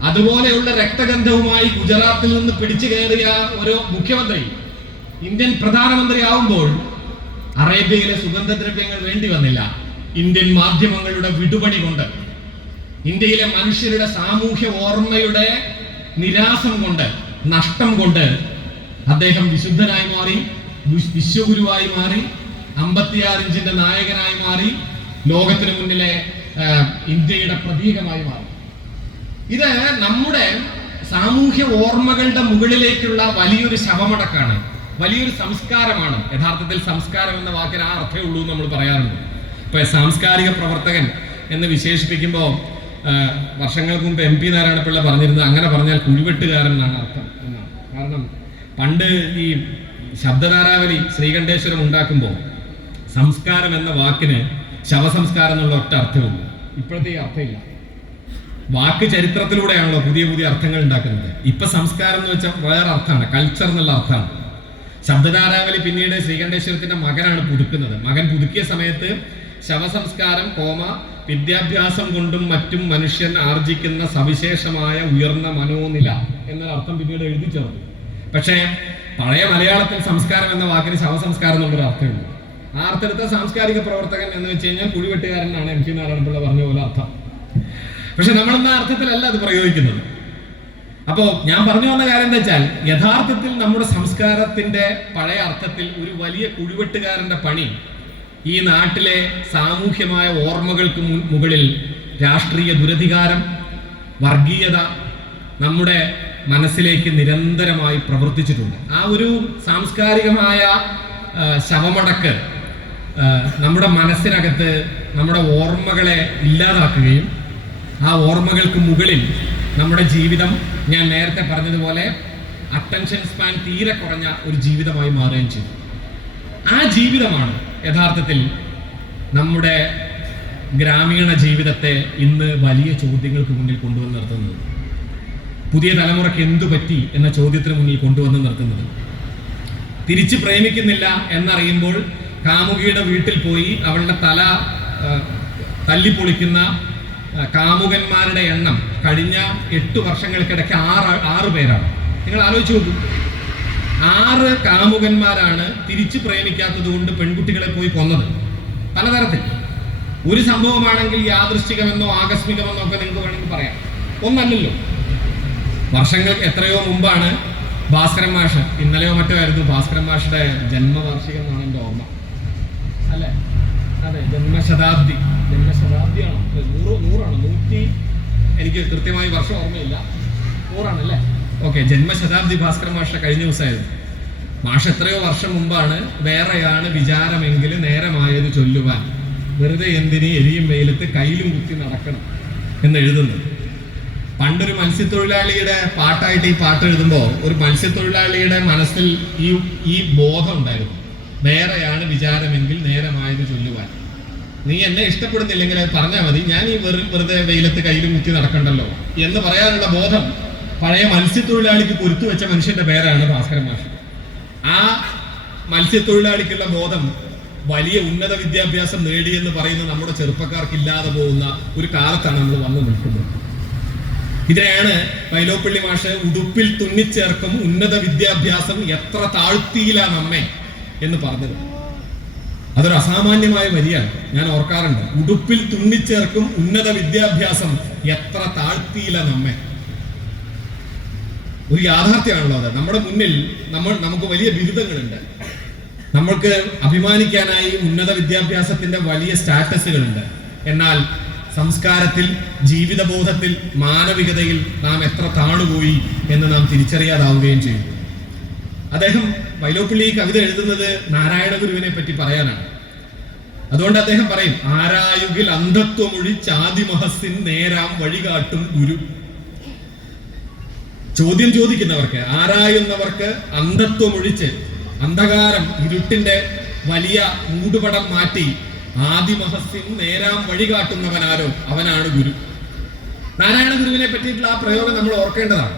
അതുപോലെയുള്ള രക്തഗന്ധവുമായി ഗുജറാത്തിൽ നിന്ന് പിടിച്ചു കയറിയ ഒരു മുഖ്യമന്ത്രി ഇന്ത്യൻ പ്രധാനമന്ത്രി ആവുമ്പോൾ അറേബ്യയിലെ സുഗന്ധദ്രവ്യങ്ങൾ വേണ്ടി വന്നില്ല. ഇന്ത്യൻ മാധ്യമങ്ങളുടെ വിടുപണി കൊണ്ട്, ഇന്ത്യയിലെ മനുഷ്യരുടെ സാമൂഹ്യ ഓർമ്മയുടെ നിരാസം കൊണ്ട്, നഷ്ടം കൊണ്ട് അദ്ദേഹം വിശുദ്ധനായി മാറി, വിശ്വഗുരുവായി മാറി, 56 ഇഞ്ചിന്റെ നായകനായി മാറി, ലോകത്തിന് മുന്നിലെ ഇന്ത്യയുടെ പ്രതീകമായി മാറും. ഇത് നമ്മുടെ സാമൂഹ്യ ഓർമ്മകളുടെ മുകളിലേക്കുള്ള വലിയൊരു ശവമടക്കാണ്, വലിയൊരു സംസ്കാരമാണ്. യഥാർത്ഥത്തിൽ സംസ്കാരം എന്ന വാക്കിന് ആ അർത്ഥമേ ഉള്ളൂ നമ്മൾ പറയാറുണ്ട്. ഇപ്പൊ സാംസ്കാരിക പ്രവർത്തകൻ എന്ന് വിശേഷിപ്പിക്കുമ്പോൾ വർഷങ്ങൾക്ക് മുമ്പ് MP നാരായണപിള്ള പറഞ്ഞിരുന്നത് അങ്ങനെ പറഞ്ഞാൽ കുഴിവെട്ടുകാരൻ എന്നാണ് അർത്ഥം എന്നാണ്. കാരണം പണ്ട് ഈ ശബ്ദധാരാവലി ശ്രീകണ്ഠേശ്വരം ഉണ്ടാക്കുമ്പോൾ സംസ്കാരം എന്ന വാക്കിന് ശവസംസ്കാരം എന്നുള്ള ഒറ്റ അർത്ഥമുള്ളൂ. ഇപ്പോഴത്തെ ഈ അർത്ഥമില്ല. വാക്ക് ചരിത്രത്തിലൂടെയാണല്ലോ പുതിയ പുതിയ അർത്ഥങ്ങൾ ഉണ്ടാക്കുന്നത്. ഇപ്പൊ സംസ്കാരം എന്ന് വെച്ചാൽ വേറെ അർത്ഥമാണ്, കൾച്ചർ എന്നുള്ള അർത്ഥമാണ്. ശബ്ദധാരാവലി പിന്നീട് ശ്രീകണ്ഠേശ്വരത്തിന്റെ മകനാണ് പുതുക്കുന്നത്. മകൻ പുതുക്കിയ സമയത്ത് ശവസംസ്കാരം വിദ്യാഭ്യാസം കൊണ്ടും മറ്റും മനുഷ്യൻ ആർജിക്കുന്ന സവിശേഷമായ ഉയർന്ന മനോനില എന്നൊരർത്ഥം പിന്നീട് എഴുതി ചേർന്നു. പക്ഷേ പഴയ മലയാളത്തിൽ സംസ്കാരം എന്ന വാക്കിന് ശവസംസ്കാരം എന്നുള്ളൊരു അർത്ഥമുള്ളൂ. ആ അർത്ഥത്തെ സാംസ്കാരിക പ്രവർത്തകൻ എന്ന് വെച്ച് കഴിഞ്ഞാൽ കുഴിവെട്ടുകാരൻ എന്നാണ് MP നാരായണപിള്ള പറഞ്ഞ പോലെ അർത്ഥം. പക്ഷെ നമ്മളെന്ന അർത്ഥത്തിലല്ല അത് പ്രയോഗിക്കുന്നത്. അപ്പോ ഞാൻ പറഞ്ഞു വന്ന കാര്യം എന്താ വെച്ചാൽ, യഥാർത്ഥത്തിൽ നമ്മുടെ സംസ്കാരത്തിന്റെ പഴയ അർത്ഥത്തിൽ ഒരു വലിയ കുഴിവെട്ടുകാരന്റെ പണി ഈ നാട്ടിലെ സാമൂഹ്യമായ ഓർമ്മകൾക്ക് മുകളിൽ രാഷ്ട്രീയ ദുരധികാരം, വർഗീയത നമ്മുടെ മനസ്സിലേക്ക് നിരന്തരമായി പ്രവർത്തിച്ചിട്ടുണ്ട്. ആ ഒരു സാംസ്കാരികമായ ശവമടക്ക് നമ്മുടെ മനസ്സിനകത്ത് നമ്മുടെ ഓർമ്മകളെ ഇല്ലാതാക്കുകയും ആ ഓർമ്മകൾക്ക് മുകളിൽ നമ്മുടെ ജീവിതം, ഞാൻ നേരത്തെ പറഞ്ഞതുപോലെ അറ്റൻഷൻ സ്പാൻ തീരെ കുറഞ്ഞ ഒരു ജീവിതമായി മാറുകയും ചെയ്തു. ആ ജീവിതമാണ് യഥാർത്ഥത്തിൽ നമ്മുടെ ഗ്രാമീണ ജീവിതത്തെ ഇന്ന് വലിയ ചോദ്യങ്ങൾക്ക് മുന്നിൽ കൊണ്ടുവന്ന് നിർത്തുന്നത്. പുതിയ തലമുറയ്ക്ക് എന്തു പറ്റി എന്ന ചോദ്യത്തിന് മുന്നിൽ കൊണ്ടുവന്ന് നിർത്തുന്നത്. തിരിച്ചു പ്രേമിക്കുന്നില്ല എന്നറിയുമ്പോൾ കാമുകിയുടെ വീട്ടിൽ പോയി അവളുടെ തല തല്ലിപ്പൊളിക്കുന്ന കാമുകന്മാരുടെ എണ്ണം കഴിഞ്ഞ 8 വർഷങ്ങൾക്കിടയ്ക്ക് 6 പേരാണ്. നിങ്ങൾ ആലോചിച്ച് നോക്കൂ, 6 കാമുകന്മാരാണ് തിരിച്ചു പ്രേമിക്കാത്തത് കൊണ്ട് പെൺകുട്ടികളെ പോയി കൊന്നത്. പലതരത്തിൽ ഒരു സംഭവമാണെങ്കിൽ യാദൃശ്ചികമെന്നോ ആകസ്മികമെന്നോ ഒക്കെ നിങ്ങൾക്ക് വേണമെങ്കിൽ പറയാം. ഒന്നല്ലല്ലോ. വർഷങ്ങൾ എത്രയോ മുമ്പാണ് ഭാസ്കരൻ മാഷ്, ഇന്നലെയോ മറ്റോ ആയിരുന്നു ഭാസ്കരൻ മാഷിന്റെ ജന്മവാർഷികം എന്നാണ് എൻ്റെ ഓർമ്മ, അല്ലേ? അതെ, ജന്മശതാബ്ദിയാണോ? 100ആണോ? 100, എനിക്ക് കൃത്യമായി വർഷം ഓർമ്മയില്ല. 100ആണല്ലേ? ഓക്കെ, ജന്മശതാബ്ദി ഭാസ്കരൻ മാഷിന്റെ കഴിഞ്ഞ ദിവസമായിരുന്നു. മാഷ് എത്രയോ വർഷം മുമ്പാണ് വേറെയാണ് വിചാരമെങ്കിൽ നേരമായത് ചൊല്ലുവാൻ, വെറുതെ എന്തിന് എരിയും വെയിലത്ത് കയ്യിലും കുത്തി നടക്കണം എന്ന് എഴുതുന്നത്. പണ്ടൊരു മത്സ്യത്തൊഴിലാളിയുടെ പാട്ടായിട്ട് ഈ പാട്ട് എഴുതുമ്പോൾ ഒരു മത്സ്യത്തൊഴിലാളിയുടെ മനസ്സിൽ ഈ ബോധം ഉണ്ടായിരുന്നു, വേറെയാണ് വിചാരമെങ്കിൽ നേരമായത് ചൊല്ലുവാൻ. നീ എന്നെ ഇഷ്ടപ്പെടുന്നില്ലെങ്കിൽ അത് പറഞ്ഞാൽ മതി, ഞാൻ ഈ വെറുതെ വെയിലത്ത് കയ്യിലും കുത്തി നടക്കണ്ടല്ലോ എന്ന് പറയാനുള്ള ബോധം പഴയ മത്സ്യത്തൊഴിലാളിക്ക് പൊരുത്തു വെച്ച മനുഷ്യന്റെ പേരാണ് ഭാസ്കരൻ മാഷ്. ആ മത്സ്യത്തൊഴിലാളിക്കുള്ള ബോധം വലിയ ഉന്നത വിദ്യാഭ്യാസം നേടിയെന്ന് പറയുന്ന നമ്മുടെ ചെറുപ്പക്കാർക്ക് ഇല്ലാതെ പോകുന്ന ഒരു കാലത്താണ് നമ്മൾ വന്നു നിൽക്കുന്നത്. ഇതിനെയാണ് വൈലോപ്പിള്ളി മാഷ് ഉടുപ്പിൽ തുന്നിച്ചേർക്കും ഉന്നത വിദ്യാഭ്യാസം എത്ര താഴ്ത്തിയില്ല നമ്മെ എന്ന് പറഞ്ഞത്. അതൊരു അസാമാന്യമായ വരിയാണ്, ഞാൻ ഓർക്കാറുണ്ട്. ഉടുപ്പിൽ തുന്നിച്ചേർക്കും ഉന്നത വിദ്യാഭ്യാസം എത്ര താഴ്ത്തിയില്ല നമ്മെ. ഒരു യാഥാർത്ഥ്യമാണല്ലോ അത്. നമ്മുടെ മുന്നിൽ നമുക്ക് വലിയ ബിരുദങ്ങളുണ്ട്, നമ്മൾക്ക് അഭിമാനിക്കാനായി ഉന്നത വിദ്യാഭ്യാസത്തിന്റെ വലിയ സ്റ്റാറ്റസുകളുണ്ട്. എന്നാൽ സംസ്കാരത്തിൽ, ജീവിതബോധത്തിൽ, മാനവികതയിൽ നാം എത്ര താണുപോയി എന്ന് നാം തിരിച്ചറിയാതാവുകയും ചെയ്യും. അദ്ദേഹം വൈലോപ്പിള്ളി ഈ കവിത എഴുതുന്നത് നാരായണ ഗുരുവിനെ പറ്റി പറയാനാണ്. അതുകൊണ്ട് അദ്ദേഹം പറയും, ആരായുകിൽ അന്ധത്വമൊഴി ചാതിമഹസിൻ നേരാം വഴികാട്ടും ഗുരു. ചോദ്യം ചോദിക്കുന്നവർക്ക്, ആരായുന്നവർക്ക് അന്ധത്വമൊഴിച്ച് അന്ധകാരം, ഇരുട്ടിന്റെ വലിയ മൂടുപടം മാറ്റി ആദിമഹസിൻ നേരാം വഴികാട്ടുന്നവനാരോ അവനാണ് ഗുരു. നാരായണ ഗുരുവിനെ പറ്റിയിട്ടുള്ള ആ പ്രയോഗം നമ്മൾ ഓർക്കേണ്ടതാണ്.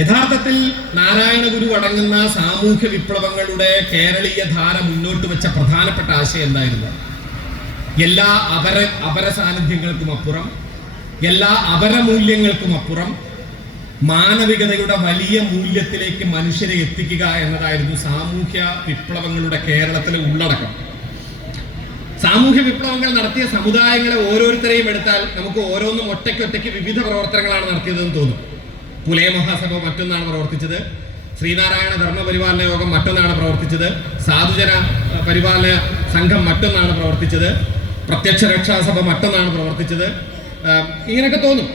യഥാർത്ഥത്തിൽ നാരായണ ഗുരു അടങ്ങുന്ന സാമൂഹ്യ വിപ്ലവങ്ങളുടെ കേരളീയ ധാര മുന്നോട്ട് വെച്ച പ്രധാനപ്പെട്ട ആശയം എന്തായിരുന്നു? എല്ലാ അപര സാന്നിധ്യങ്ങൾക്കും അപ്പുറം, എല്ലാ അപരമൂല്യങ്ങൾക്കും അപ്പുറം മാനവികതയുടെ വലിയ മൂല്യത്തിലേക്ക് മനുഷ്യരെ എത്തിക്കുക എന്നതായിരുന്നു സാമൂഹ്യ വിപ്ലവങ്ങളുടെ കേരളത്തിലെ ഉള്ളടക്കം. സാമൂഹ്യ വിപ്ലവങ്ങൾ നടത്തിയ സമുദായങ്ങളെ ഓരോരുത്തരെയും എടുത്താൽ നമുക്ക് ഓരോന്നും ഒറ്റയ്ക്കൊറ്റയ്ക്ക് വിവിധ പ്രവർത്തനങ്ങളാണ് നടത്തിയതെന്ന് തോന്നും. പുലയ മഹാസഭ മറ്റൊന്നാണ് പ്രവർത്തിച്ചത്, ശ്രീനാരായണ ധർമ്മ പരിപാലന യോഗം മറ്റൊന്നാണ് പ്രവർത്തിച്ചത്, സാധുജന പരിപാലന സംഘം മറ്റൊന്നാണ് പ്രവർത്തിച്ചത്, പ്രത്യക്ഷ രക്ഷാസഭ മറ്റൊന്നാണ് പ്രവർത്തിച്ചത്. ഇങ്ങനെയൊക്കെ തോന്നും.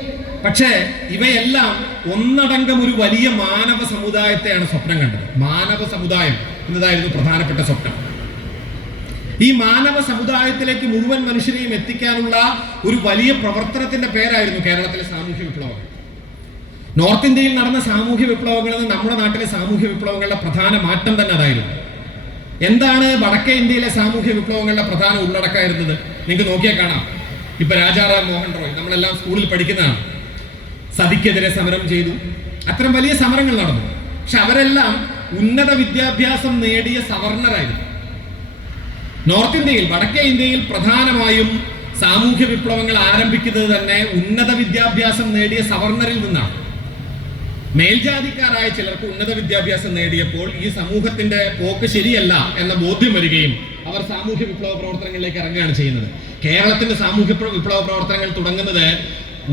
പക്ഷേ ഇവയെല്ലാം ഒന്നടങ്കം ഒരു വലിയ മാനവ സമുദായത്തെയാണ് സ്വപ്നം കണ്ടത്. മാനവ സമുദായം എന്നതായിരുന്നു പ്രധാനപ്പെട്ട സ്വപ്നം. ഈ മാനവ സമുദായത്തിലേക്ക് മുഴുവൻ മനുഷ്യരെയും എത്തിക്കാനുള്ള ഒരു വലിയ പ്രവർത്തനത്തിന്റെ പേരായിരുന്നു കേരളത്തിലെ സാമൂഹ്യ വിപ്ലവം. നോർത്ത് ഇന്ത്യയിൽ നടന്ന സാമൂഹ്യ വിപ്ലവങ്ങളിൽ നിന്ന് നമ്മുടെ നാട്ടിലെ സാമൂഹ്യ വിപ്ലവങ്ങളുടെ പ്രധാന മാറ്റം തന്നെ അതായിരുന്നു. എന്താണ് വടക്കേ ഇന്ത്യയിലെ സാമൂഹ്യ വിപ്ലവങ്ങളുടെ പ്രധാന ഉള്ളടക്കമായിരുന്നത്? നിങ്ങൾക്ക് നോക്കിയാൽ കാണാം. ഇപ്പൊ രാജാറാം മോഹൻ റോയ് നമ്മളെല്ലാം സ്കൂളിൽ പഠിക്കുന്നതാണ്. സതിക്കെതിരെ സമരം ചെയ്തു. അത്തരം വലിയ സമരങ്ങൾ നടന്നു. പക്ഷെ അവരെല്ലാം ഉന്നത വിദ്യാഭ്യാസം നേടിയ സവർണരായിരുന്നു. നോർത്ത് ഇന്ത്യയിൽ, വടക്കേ ഇന്ത്യയിൽ പ്രധാനമായും സാമൂഹ്യ വിപ്ലവങ്ങൾ ആരംഭിക്കുന്നത് തന്നെ ഉന്നത വിദ്യാഭ്യാസം നേടിയ സവർണരിൽ നിന്നാണ്. മേൽജാതിക്കാരായ ചിലർക്ക് ഉന്നത വിദ്യാഭ്യാസം നേടിയപ്പോൾ ഈ സമൂഹത്തിന്റെ പോക്ക് ശരിയല്ല എന്ന ബോധ്യം വരികയും അവർ സാമൂഹ്യ വിപ്ലവ പ്രവർത്തനങ്ങളിലേക്ക് ഇറങ്ങുകയാണ് ചെയ്യുന്നത്. കേരളത്തിന്റെ സാമൂഹ്യ വിപ്ലവ പ്രവർത്തനങ്ങൾ തുടങ്ങുന്നത്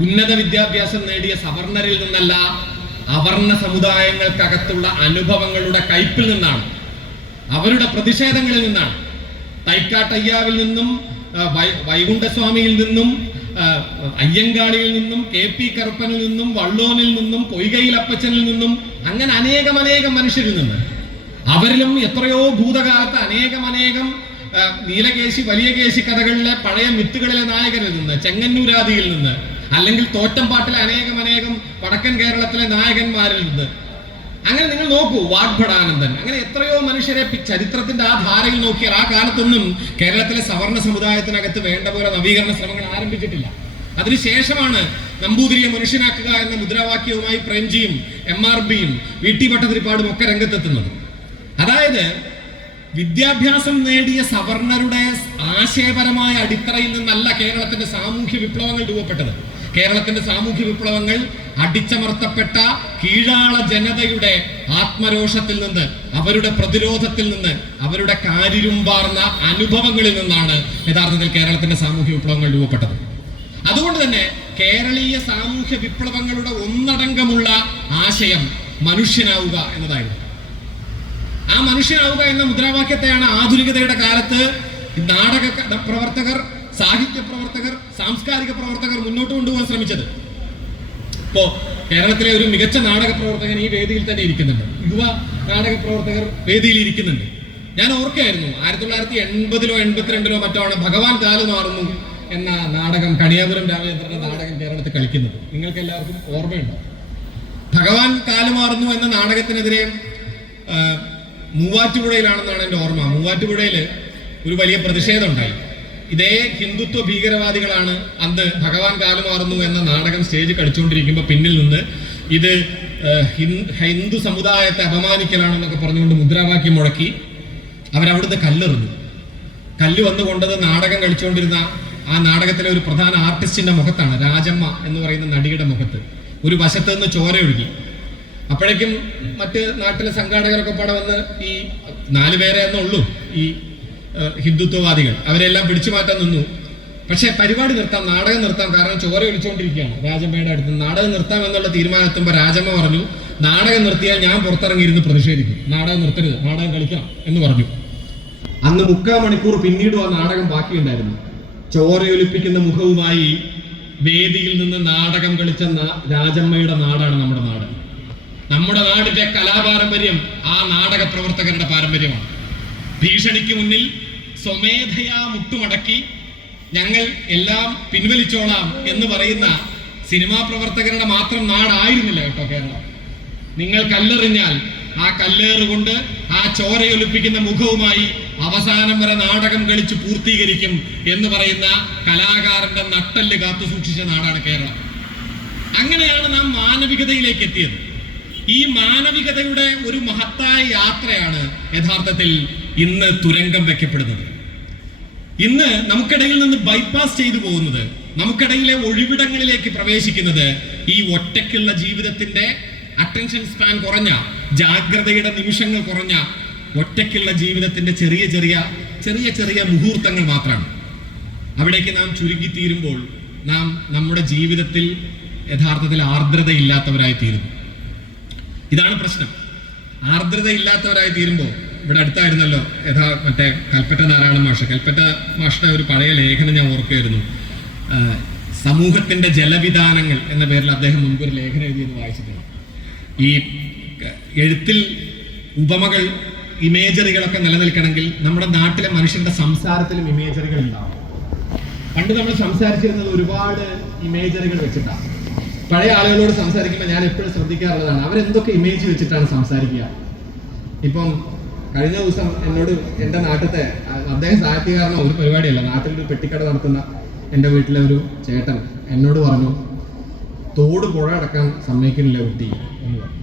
ഉന്നത വിദ്യാഭ്യാസം നേടിയ സവർണരിൽ നിന്നല്ല, അവർണ സമുദായങ്ങൾക്കകത്തുള്ള അനുഭവങ്ങളുടെ കയ്പിൽ നിന്നാണ്, അവരുടെ പ്രതിഷേധങ്ങളിൽ നിന്നാണ്. തൈക്കാട്ടയ്യാവിൽ നിന്നും വൈകുണ്ഠസ്വാമിയിൽ നിന്നും അയ്യങ്കാളിയിൽ നിന്നും KP കറുപ്പനിൽ നിന്നും വള്ളോനിൽ നിന്നും കൊയ്കയിലപ്പച്ചനിൽ നിന്നും അങ്ങനെ അനേകം മനുഷ്യരിൽ നിന്ന്, അവരിലും എത്രയോ ഭൂതകാലത്ത് അനേകം നീലകേശി വലിയകേശി കഥകളിലെ പഴയ മിത്തുകളിലെ നായകരിൽ നിന്ന്, ചെങ്ങന്നൂരാദിയിൽ നിന്ന്, അല്ലെങ്കിൽ തോറ്റംപാട്ടിലെ അനേകം വടക്കൻ കേരളത്തിലെ നായകന്മാരിൽ നിന്ന്, അങ്ങനെ നിങ്ങൾ നോക്കൂ, വാഗ്ഭടാനന്ദൻ, അങ്ങനെ എത്രയോ മനുഷ്യരെ ചരിത്രത്തിന്റെ ആ ധാരയിൽ നോക്കിയാൽ ആ കാലത്തൊന്നും കേരളത്തിലെ സവർണ സമുദായത്തിനകത്ത് വേണ്ട പോലെ നവീകരണ ശ്രമങ്ങൾ ആരംഭിച്ചിട്ടില്ല. അതിനുശേഷമാണ് നമ്പൂതിരിയെ മനുഷ്യനാക്കുക എന്ന മുദ്രാവാക്യവുമായി പ്രേംജിയും MRBയും VT ഭട്ടതിരിപ്പാടും ഒക്കെ രംഗത്തെത്തുന്നത്. അതായത് വിദ്യാഭ്യാസം നേടിയ സവർണരുടെ ആശയപരമായ അടിത്തറയിൽ നിന്നല്ല കേരളത്തിന്റെ സാമൂഹ്യ വിപ്ലവങ്ങൾ രൂപപ്പെട്ടത്. കേരളത്തിന്റെ സാമൂഹ്യ വിപ്ലവങ്ങൾ അടിച്ചമർത്തപ്പെട്ട കീഴാള ജനതയുടെ ആത്മരോഷത്തിൽ നിന്ന്, അവരുടെ പ്രതിരോധത്തിൽ നിന്ന്, അവരുടെ കാരിരുമ്പാർന്ന അനുഭവങ്ങളിൽ നിന്നാണ് യഥാർത്ഥത്തിൽ കേരളത്തിന്റെ സാമൂഹ്യ വിപ്ലവങ്ങൾ രൂപപ്പെട്ടത്. അതുകൊണ്ട് തന്നെ കേരളീയ സാമൂഹ്യ വിപ്ലവങ്ങളുടെ ഒന്നടങ്കമുള്ള ആശയം മനുഷ്യനാവുക എന്നതായിരുന്നു. ആ മനുഷ്യനാവുക എന്ന മുദ്രാവാക്യത്തെയാണ് ആധുനികതയുടെ കാലത്ത് നാടക പ്രവർത്തകർ, സാഹിത്യ പ്രവർത്തകർ, സാംസ്കാരിക പ്രവർത്തകർ മുന്നോട്ട് കൊണ്ടുപോകാൻ ശ്രമിച്ചത്. ഇപ്പോ കേരളത്തിലെ ഒരു മികച്ച നാടക പ്രവർത്തകൻ ഈ വേദിയിൽ തന്നെ ഇരിക്കുന്നുണ്ട്. യുവ നാടക പ്രവർത്തകർ വേദിയിൽ ഇരിക്കുന്നുണ്ട്. ഞാൻ ഓർക്കായിരുന്നു 1980-ലോ 82-ലോ മറ്റോ ആണ് ഭഗവാൻ കാല് മാറുന്നു എന്ന നാടകം, കണിയാപുരം രാമചന്ദ്രന്റെ നാടകം കേരളത്തിൽ കളിക്കുന്നത്. നിങ്ങൾക്ക് എല്ലാവർക്കും ഓർമ്മയുണ്ടോ? ഭഗവാൻ കാല് മാറുന്നു എന്ന നാടകത്തിനെതിരെ മൂവാറ്റുപുഴയിലാണെന്നാണ് എൻ്റെ ഓർമ്മ. മൂവാറ്റുപുഴയിൽ ഒരു വലിയ പ്രതിഷേധം ഉണ്ടായി. ഇതേ ഹിന്ദുത്വ ഭീകരവാദികളാണ് അന്ന് ഭഗവാൻ കാലുമാറുന്നു എന്ന നാടകം സ്റ്റേജ് കളിച്ചുകൊണ്ടിരിക്കുമ്പോൾ പിന്നിൽ നിന്ന് ഇത് ഹിന്ദു സമുദായത്തെ അപമാനിക്കലാണെന്നൊക്കെ പറഞ്ഞുകൊണ്ട് മുദ്രാവാക്യം മുഴക്കി അവരവിടുന്ന് കല്ലെറിഞ്ഞു. കല്ല് വന്നുകൊണ്ടത് നാടകം കളിച്ചുകൊണ്ടിരുന്ന ആ നാടകത്തിലെ ഒരു പ്രധാന ആർട്ടിസ്റ്റിന്റെ മുഖത്താണ്, രാജമ്മ എന്ന് പറയുന്ന നടിയുടെ മുഖത്ത്. ഒരു വശത്ത് നിന്ന് ചോര ഒഴുകി. അപ്പോഴേക്കും മറ്റ് നാട്ടിലെ സംഘാടകരൊക്കെ പാടെ വന്ന് ഈ 4 പേരെ എന്നുള്ളൂ ഈ ഹിന്ദുത്വവാദികൾ, അവരെല്ലാം പിടിച്ചു മാറ്റാൻ നിന്നു. പക്ഷെ പരിപാടി നിർത്താം, നാടകം നിർത്താം, കാരണം ചോര ഒലിച്ചുകൊണ്ടിരിക്കുകയാണ്. രാജമ്മയുടെ അടുത്ത് നാടകം നിർത്താം എന്നുള്ള തീരുമാനമെത്തുമ്പോൾ രാജമ്മ പറഞ്ഞു, നാടകം നിർത്തിയാൽ ഞാൻ പുറത്തിറങ്ങിയിരുന്ന് പ്രതിഷേധിക്കും, നാടകം നിർത്തരുത്, നാടകം കളിക്കാം എന്ന് പറഞ്ഞു. അന്ന് 3/4 മണിക്കൂർ പിന്നീടും ആ നാടകം ബാക്കിയുണ്ടായിരുന്നു. ചോരയൊലിപ്പിക്കുന്ന മുഖവുമായി വേദിയിൽ നിന്ന് നാടകം കളിച്ച രാജമ്മയുടെ നാടാണ് നമ്മുടെ നാട്. നമ്മുടെ നാടിന്റെ കലാപാരമ്പര്യം ആ നാടക പ്രവർത്തകരുടെ പാരമ്പര്യമാണ്. ഭീഷണിക്ക് മുന്നിൽ സ്വമേധയാ മുട്ടുമടക്കി ഞങ്ങൾ എല്ലാം പിൻവലിച്ചോളാം എന്ന് പറയുന്ന സിനിമാ പ്രവർത്തകരുടെ മാത്രം നാടായിരുന്നില്ല കേട്ടോ കേരളം. നിങ്ങൾ കല്ലെറിഞ്ഞാൽ ആ കല്ലേറുകൊണ്ട് ആ ചോരയൊലിപ്പിക്കുന്ന മുഖവുമായി അവസാനം വരെ നാടകം കളിച്ച് പൂർത്തീകരിക്കും എന്ന് പറയുന്ന കലാകാരന്റെ നട്ടെല്ല് കാത്തു സൂക്ഷിച്ച നാടാണ് കേരളം. അങ്ങനെയാണ് നാം മാനവികതയിലേക്ക് എത്തിയത്. ഈ മാനവികതയുടെ ഒരു മഹത്തായ യാത്രയാണ് യഥാർത്ഥത്തിൽ ഇന്ന് തുരങ്കം വെക്കപ്പെടുന്നത്. ഇന്ന് നമുക്കിടയിൽ നിന്ന് ബൈപ്പാസ് ചെയ്തു പോകുന്നത്, നമുക്കിടയിലെ ഒഴിവിടങ്ങളിലേക്ക് പ്രവേശിക്കുന്നത് ഈ ഒറ്റയ്ക്കുള്ള ജീവിതത്തിന്റെ അറ്റൻഷൻ സ്പാൻ കുറഞ്ഞ, ജാഗ്രതയുടെ നിമിഷങ്ങൾ കുറഞ്ഞ, ഒറ്റയ്ക്കുള്ള ജീവിതത്തിന്റെ ചെറിയ ചെറിയ മുഹൂർത്തങ്ങൾ മാത്രമാണ്. അവിടേക്ക് നാം ചുരുങ്ങിത്തീരുമ്പോൾ നാം നമ്മുടെ ജീവിതത്തിൽ യഥാർത്ഥത്തിൽ ആർദ്രതയില്ലാത്തവരായി തീരുന്നു. ഇതാണ് പ്രശ്നം. ആർദ്രതയില്ലാത്തവരായി തീരുമ്പോൾ ഇവിടെ അടുത്തായിരുന്നല്ലോ മറ്റേ കൽപ്പറ്റ നാരായണ മാഷ്. കൽപ്പറ്റ മാഷിന്റെ ഒരു പഴയ ലേഖനം ഞാൻ ഓർക്കുകയായിരുന്നു. സമൂഹത്തിന്റെ ജലവിധാനങ്ങൾ എന്ന പേരിൽ അദ്ദേഹം മുൻപ് ഒരു ലേഖനം എഴുതിയത് വായിച്ചിട്ടുണ്ട്. ഈ എഴുത്തിൽ ഉപമകൾ, ഇമേജറികളൊക്കെ നിലനിൽക്കണമെങ്കിൽ നമ്മുടെ നാട്ടിലെ മനുഷ്യന്റെ സംസാരത്തിലും ഇമേജറികൾ ഉണ്ടാവും. പണ്ട് നമ്മൾ സംസാരിച്ചിരുന്നത് ഒരുപാട് ഇമേജറികൾ വെച്ചിട്ടാണ്. പഴയ ആളുകളോട് സംസാരിക്കുമ്പോൾ ഞാൻ എപ്പോഴും ശ്രദ്ധിക്കാറുള്ളതാണ്, അവരെന്തൊക്കെ ഇമേജ് വെച്ചിട്ടാണ് സംസാരിക്കുക. ഇപ്പം കഴിഞ്ഞ ദിവസം എന്നോട് എൻ്റെ നാട്ടിലത്തെ, അദ്ദേഹം സാഹിത്യകാരനോ ഒരു പരിപാടിയല്ല, നാട്ടിലൊരു പെട്ടിക്കട നടത്തുന്ന എൻ്റെ വീട്ടിലെ ഒരു ചേട്ടൻ എന്നോട് പറഞ്ഞു, തോട് പുഴ അടക്കാൻ സമ്മതിക്കുന്നില്ല കുട്ടി എന്ന് പറഞ്ഞു.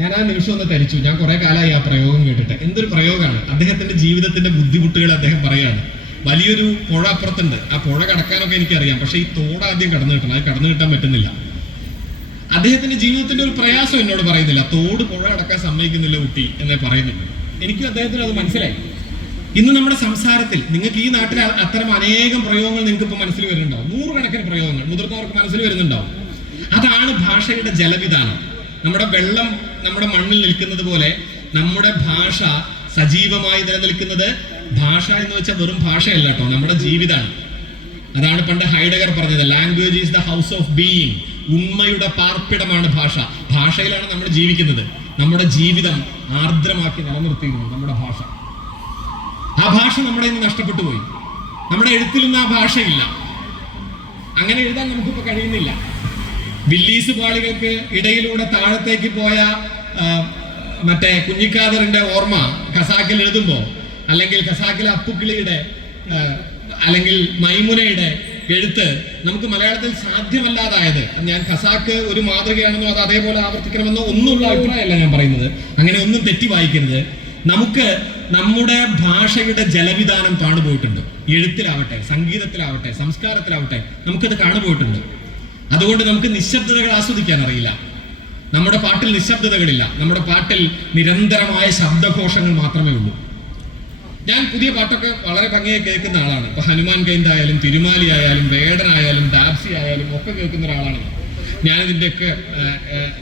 ഞാൻ ആ നിമിഷം ഒന്ന് തരിച്ചു. ഞാൻ കുറെ കാലമായി ആ പ്രയോഗം കേട്ടിട്ട്. എന്തൊരു പ്രയോഗമാണ്! അദ്ദേഹത്തിന്റെ ജീവിതത്തിന്റെ ബുദ്ധിമുട്ടുകൾ അദ്ദേഹം പറയാണ്. വലിയൊരു പുഴ അപ്പുറത്തുണ്ട്, ആ പുഴ കടക്കാനൊക്കെ എനിക്കറിയാം, പക്ഷെ ഈ തോട് ആദ്യം കടന്നു കിട്ടണം, അത് കടന്നു കിട്ടാൻ പറ്റുന്നില്ല. അദ്ദേഹത്തിന്റെ ജീവിതത്തിന്റെ ഒരു പ്രയാസം എന്നോട് പറയുന്നില്ല, തോട് പുഴ അടക്കാൻ സമ്മതിക്കുന്നില്ല കുട്ടി എന്നേ പറയുന്നുള്ളൂ. എനിക്കും അദ്ദേഹത്തിന് അത് മനസ്സിലായി. ഇന്ന് നമ്മുടെ സംസാരത്തിൽ നിങ്ങൾക്ക് ഈ നാട്ടിൽ അത്തരം അനേകം പ്രയോഗങ്ങൾ നിങ്ങൾക്ക് ഇപ്പൊ മനസ്സിൽ വരുന്നുണ്ടാവും. നൂറുകണക്കിന് പ്രയോഗങ്ങൾ മുതിർന്നവർക്ക് മനസ്സിൽ വരുന്നുണ്ടാവും. അതാണ് ഭാഷയുടെ ജലവിധാനം. നമ്മുടെ വെള്ളം നമ്മുടെ മണ്ണിൽ നിൽക്കുന്നത് പോലെ നമ്മുടെ ഭാഷ സജീവമായി നിലനിൽക്കുന്നത്, ഭാഷ എന്ന് വെച്ചാൽ വെറും ഭാഷയല്ല കേട്ടോ, നമ്മുടെ ജീവിതമാണ്. അതാണ് പണ്ട് ഹൈഡഗർ പറഞ്ഞത്, language is the house of being. ഉണ്മയുടെ പാർപ്പിടമാണ് ഭാഷ. ഭാഷയിലാണ് നമ്മൾ ജീവിക്കുന്നത്. നമ്മുടെ ജീവിതം ആർദ്രമാക്കി നിലനിർത്തിയിരുന്നു നമ്മുടെ ഭാഷ. ആ ഭാഷ നമ്മുടെ ഇന്ന് നഷ്ടപ്പെട്ടു പോയി. നമ്മുടെ എഴുത്തിലൊന്നും ആ ഭാഷയില്ല. അങ്ങനെ എഴുതാൻ നമുക്കിപ്പോൾ കഴിയുന്നില്ല. വില്ലീസ് പാളികൾക്ക് ഇടയിലൂടെ താഴത്തേക്ക് പോയ മറ്റേ കുഞ്ഞിക്കാദറിന്റെ ഓർമ്മ ഖസാക്കിൽ എഴുതുമ്പോൾ, അല്ലെങ്കിൽ ഖസാക്കിലെ അപ്പുക്കിളിയുടെ അല്ലെങ്കിൽ മൈമുനയുടെ എഴുത്ത് നമുക്ക് മലയാളത്തിൽ സാധ്യമല്ലാതായത്, ഞാൻ ഖസാക്ക് ഒരു മാതൃകയാണെന്നോ അത് അതേപോലെ ആവർത്തിക്കണമെന്നോ ഒന്നുമുള്ള അഭിപ്രായമല്ല ഞാൻ പറയുന്നത്. അങ്ങനെ ഒന്നും തെറ്റി വായിക്കരുത്. നമുക്ക് നമ്മുടെ ഭാഷയുടെ ജലവിധാനം കാണുപോയിട്ടുണ്ട്. എഴുത്തിലാവട്ടെ, സംഗീതത്തിലാവട്ടെ, സംസ്കാരത്തിലാവട്ടെ, നമുക്കത് കാണുപോയിട്ടുണ്ട്. അതുകൊണ്ട് നമുക്ക് നിശബ്ദതകൾ ആസ്വദിക്കാൻ അറിയില്ല. നമ്മുടെ പാട്ടിൽ നിശബ്ദതകളില്ല. നമ്മുടെ പാട്ടിൽ നിരന്തരമായ ശബ്ദഘോഷങ്ങൾ മാത്രമേ ഉള്ളൂ. ഞാൻ പുതിയ പാട്ടൊക്കെ വളരെ ഭംഗിയായി കേൾക്കുന്ന ആളാണ്. ഇപ്പൊ ഹനുമാൻ കൈന്തായാലും തിരുമാലി ആയാലും വേടനായാലും ഡാബ്സി ആയാലും ഒക്കെ കേൾക്കുന്ന ഒരാളാണ്.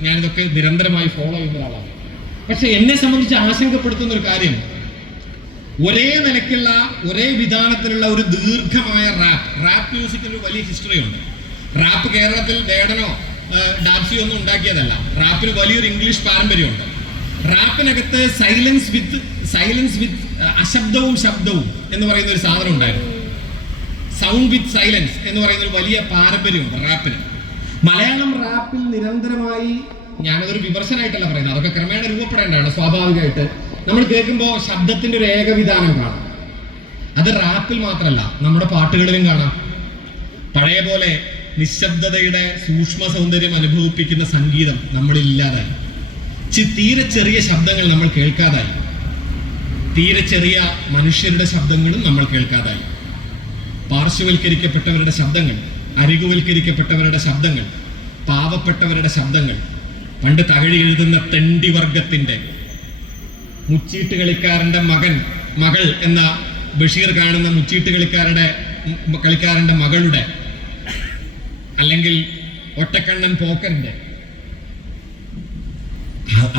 ഞാനിതൊക്കെ നിരന്തരമായി ഫോളോ ചെയ്യുന്ന ഒരാളാണ്. പക്ഷെ എന്നെ സംബന്ധിച്ച് ആശങ്കപ്പെടുത്തുന്ന ഒരു കാര്യം, ഒരേ നിലയ്ക്കുള്ള ഒരേ വിധാനത്തിലുള്ള ഒരു ദീർഘമായ റാപ്പ് മ്യൂസിക്കിന് ഒരു വലിയ ഹിസ്റ്ററി ഉണ്ട്. റാപ്പ് കേരളത്തിൽ വേടനോ ഡാബ്സിയോ ഒന്നും ഉണ്ടാക്കിയതല്ല. റാപ്പിന് വലിയൊരു ഇംഗ്ലീഷ് പാരമ്പര്യമുണ്ട്. റാപ്പിനകത്ത് സൈലൻസ് വിത്ത് അശബ്ദവും ശബ്ദവും എന്ന് പറയുന്ന ഒരു സാധനം ഉണ്ടായിരുന്നു. സൗണ്ട് വിത്ത് സൈലൻസ് എന്ന് പറയുന്ന ഒരു വലിയ പാരമ്പര്യമുണ്ട് റാപ്പിന്. മലയാളം റാപ്പിൽ നിരന്തരമായി, ഞാനതൊരു വിമർശനമായിട്ടല്ല പറയുന്നത്, അതൊക്കെ ക്രമേണ രൂപപ്പെടേണ്ടതാണ്. സ്വാഭാവികമായിട്ട് നമ്മൾ കേൾക്കുമ്പോൾ ശബ്ദത്തിന്റെ ഒരു ഏകവിധാനം കാണാം. അത് റാപ്പിൽ മാത്രമല്ല, നമ്മുടെ പാട്ടുകളിലും കാണാം. പഴയ പോലെ നിശബ്ദതയുടെ സൂക്ഷ്മ സൗന്ദര്യം അനുഭവിപ്പിക്കുന്ന സംഗീതം നമ്മളില്ലാതായി. തീരെ ചെറിയ ശബ്ദങ്ങൾ നമ്മൾ കേൾക്കാതായി. തീരെ ചെറിയ മനുഷ്യരുടെ ശബ്ദങ്ങളും നമ്മൾ കേൾക്കാതായി. പാർശ്വവൽക്കരിക്കപ്പെട്ടവരുടെ ശബ്ദങ്ങൾ, അരികുവൽക്കരിക്കപ്പെട്ടവരുടെ ശബ്ദങ്ങൾ, പാവപ്പെട്ടവരുടെ ശബ്ദങ്ങൾ, പണ്ട് തകഴി എഴുതുന്ന തെണ്ടി വർഗത്തിന്റെ, മുച്ചീട്ട് കളിക്കാരന്റെ മകൾ എന്ന ബഷീർ കാണുന്ന മുച്ചീട്ട് കളിക്കാരന്റെ മകളുടെ, അല്ലെങ്കിൽ ഒറ്റക്കണ്ണൻ പോക്കറിന്റെ,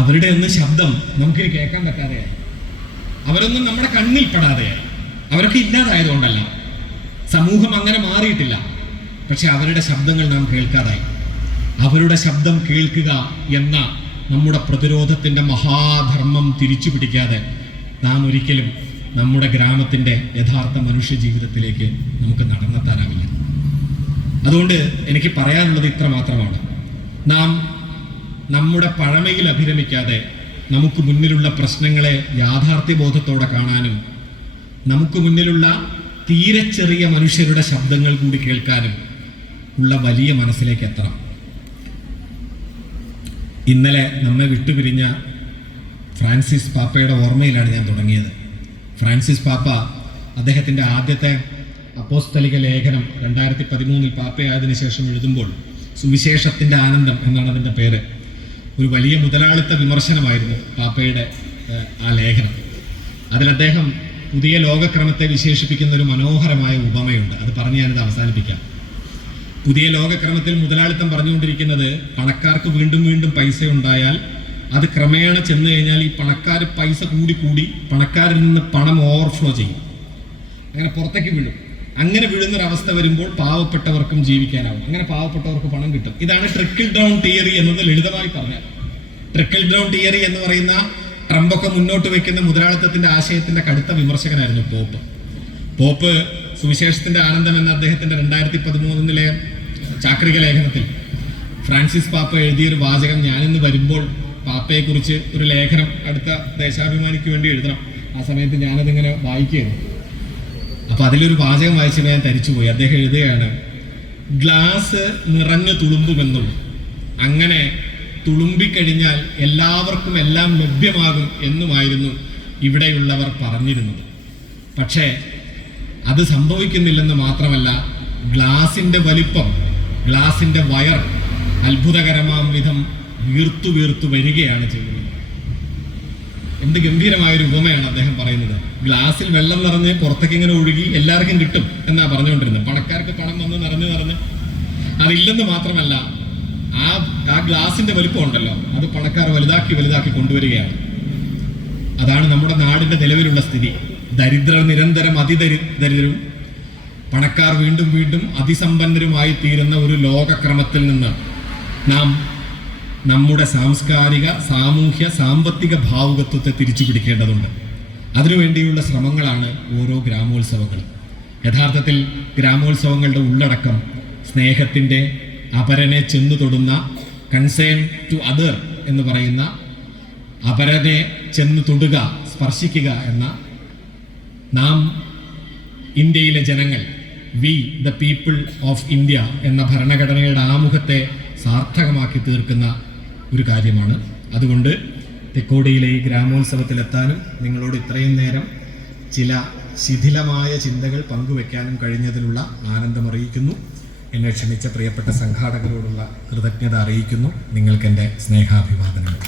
അവരുടെ ഒന്നും ശബ്ദം നമുക്കിനി കേൾക്കാൻ പറ്റാതെയായി. അവരൊന്നും നമ്മുടെ കണ്ണിൽ പെടാതെയായി. അവരൊക്കെ ഇല്ലാതായതുകൊണ്ടല്ല, സമൂഹം അങ്ങനെ മാറിയിട്ടില്ല. പക്ഷെ അവരുടെ ശബ്ദങ്ങൾ നാം കേൾക്കാതായി. അവരുടെ ശബ്ദം കേൾക്കുക എന്ന നമ്മുടെ പ്രതിരോധത്തിന്റെ മഹാധർമ്മം തിരിച്ചു പിടിക്കാതെ നാം ഒരിക്കലും നമ്മുടെ ഗ്രാമത്തിന്റെ യഥാർത്ഥ മനുഷ്യ ജീവിതത്തിലേക്ക് നമുക്ക് നടന്നെത്താനാവില്ല. അതുകൊണ്ട് എനിക്ക് പറയാനുള്ളത് ഇത്ര മാത്രമാണ്. നാം നമ്മുടെ പഴമയിൽ അഭിരമിക്കാതെ നമുക്ക് മുന്നിലുള്ള പ്രശ്നങ്ങളെ യാഥാർത്ഥ്യബോധത്തോടെ കാണാനും നമുക്ക് മുന്നിലുള്ള തീരെ ചെറിയ മനുഷ്യരുടെ ശബ്ദങ്ങൾ കൂടി കേൾക്കാനും ഉള്ള വലിയ മനസ്സിലേക്ക് എത്തണം. ഇന്നലെ നമ്മെ വിട്ടുപിരിഞ്ഞ ഫ്രാൻസിസ് പാപ്പയുടെ ഓർമ്മയിലാണ് ഞാൻ തുടങ്ങിയത്. ഫ്രാൻസിസ് പാപ്പ അദ്ദേഹത്തിൻ്റെ ആദ്യത്തെ അപ്പോസ്തലിക ലേഖനം 2013 പാപ്പയായതിനു ശേഷം എഴുതുമ്പോൾ, സുവിശേഷത്തിൻ്റെ ആനന്ദം എന്നാണ് അതിൻ്റെ പേര്. ഒരു വലിയ മുതലാളിത്ത വിമർശനമായിരുന്നു പാപ്പയുടെ ആ ലേഖനം. അതിൽ അദ്ദേഹം പുതിയ ലോകക്രമത്തെ വിശേഷിപ്പിക്കുന്ന ഒരു മനോഹരമായ ഉപമയുണ്ട്. അത് പറഞ്ഞ് ഞാനിത് അവസാനിപ്പിക്കാം. പുതിയ ലോകക്രമത്തിൽ മുതലാളിത്തം പറഞ്ഞുകൊണ്ടിരിക്കുന്നത്, പണക്കാർക്ക് വീണ്ടും വീണ്ടും പൈസ ഉണ്ടായാൽ അത് ക്രമേണ ചെന്ന് കഴിഞ്ഞാൽ ഈ പണക്കാർ പൈസ കൂടി പണക്കാരിൽ നിന്ന് പണം ഓവർഫ്ലോ ചെയ്യും, അങ്ങനെ പുറത്തേക്ക് വീഴും. അങ്ങനെ വീഴുന്നൊരവസ്ഥ വരുമ്പോൾ പാവപ്പെട്ടവർക്കും ജീവിക്കാനാവും, അങ്ങനെ പാവപ്പെട്ടവർക്ക് പണം കിട്ടും. ഇതാണ് ട്രിക്കിൾ ഡൗൺ തിയറി എന്നത് ലളിതമായി പറഞ്ഞാൽ. ട്രിക്കിൾ ഡൗൺ തിയറി എന്ന് പറയുന്ന ട്രംപൊക്കെ മുന്നോട്ട് വെക്കുന്ന മുതലാളിത്തത്തിന്റെ ആശയത്തിന്റെ കടുത്ത വിമർശകനായിരുന്നു പോപ്പ്. സുവിശേഷത്തിന്റെ ആനന്ദം എന്ന അദ്ദേഹത്തിന്റെ 2013 ചാക്രിക ലേഖനത്തിൽ ഫ്രാൻസിസ് പാപ്പ എഴുതിയൊരു വാചകം, ഞാനിന്ന് വരുമ്പോൾ പാപ്പയെക്കുറിച്ച് ഒരു ലേഖനം അടുത്ത ദേശാഭിമാനിക്ക് വേണ്ടി എഴുതണം, ആ സമയത്ത് ഞാനതിങ്ങനെ വായിക്കുകയായിരുന്നു. അപ്പൊ അതിലൊരു വാചകം വായിച്ചപ്പോൾ ഞാൻ തരിച്ചുപോയി. അദ്ദേഹം എഴുതുകയാണ്, ഗ്ലാസ് നിറഞ്ഞു തുളുമ്പുമെന്നും അങ്ങനെ തുളുമ്പിക്കഴിഞ്ഞാൽ എല്ലാവർക്കും എല്ലാം ലഭ്യമാകും എന്നുമായിരുന്നു ഇവിടെയുള്ളവർ പറഞ്ഞിരുന്നത്. പക്ഷേ അത് സംഭവിക്കുന്നില്ലെന്ന് മാത്രമല്ല, ഗ്ലാസിന്റെ വലിപ്പം, ഗ്ലാസിന്റെ വയർ അത്ഭുതകരമാം വിധം വീർത്തു വരികയാണ് ചെയ്യുന്നത്. എന്ത് ഗംഭീരമായൊരു ഉപമയാണ് അദ്ദേഹം പറയുന്നത്. ഗ്ലാസ്സിൽ വെള്ളം നിറഞ്ഞ് പുറത്തേക്ക് ഇങ്ങനെ ഒഴുകി എല്ലാവർക്കും കിട്ടും എന്നാ പറഞ്ഞുകൊണ്ടിരുന്നത്. പണക്കാർക്ക് പണം വന്ന് നിറഞ്ഞ് അതില്ലെന്ന് മാത്രമല്ല, ആ ഗ്ലാസിന്റെ വലിപ്പം ഉണ്ടല്ലോ, അത് പണക്കാർ വലുതാക്കി കൊണ്ടുവരികയാണ്. അതാണ് നമ്മുടെ നാടിന്റെ നിലവിലുള്ള സ്ഥിതി. ദരിദ്രർ നിരന്തരം അതിദരിദ്രരും പണക്കാർ വീണ്ടും അതിസമ്പന്നരുമായി തീരുന്ന ഒരു ലോകക്രമത്തിൽ നിന്ന് നാം നമ്മുടെ സാംസ്കാരിക, സാമൂഹ്യ, സാമ്പത്തിക ഭാവുകത്വത്തെ തിരിച്ചു പിടിക്കേണ്ടതുണ്ട്. അതിനുവേണ്ടിയുള്ള ശ്രമങ്ങളാണ് ഓരോ ഗ്രാമോത്സവങ്ങളും. യഥാർത്ഥത്തിൽ ഗ്രാമോത്സവങ്ങളുടെ ഉള്ളടക്കം സ്നേഹത്തിൻ്റെ, അപരനെ ചെന്നു തൊടുന്ന, കൺസേൺ ടു അതർ എന്ന് പറയുന്ന, അപരനെ ചെന്ന് തൊടുക, സ്പർശിക്കുക എന്ന, നാം ഇന്ത്യയിലെ ജനങ്ങൾ, we the people of India എന്ന ഭരണഘടനയുടെ ആമുഖത്തെ സാർത്ഥകമാക്കി തീർക്കുന്ന ഒരു കാര്യമാണ്. അതുകൊണ്ട് തെക്കോടിയിലെ ഈ ഗ്രാമോത്സവത്തിലെത്താനും നിങ്ങളോട് ഇത്രയും നേരം ചില ശിഥിലമായ ചിന്തകൾ പങ്കുവെക്കാനും കഴിഞ്ഞതിലുള്ള ആനന്ദം അറിയിക്കുന്നു. എന്നെ ക്ഷണിച്ച പ്രിയപ്പെട്ട സംഘാടകരോടുള്ള കൃതജ്ഞത അറിയിക്കുന്നു. നിങ്ങൾക്കെൻ്റെ സ്നേഹാഭിവാദനങ്ങൾ.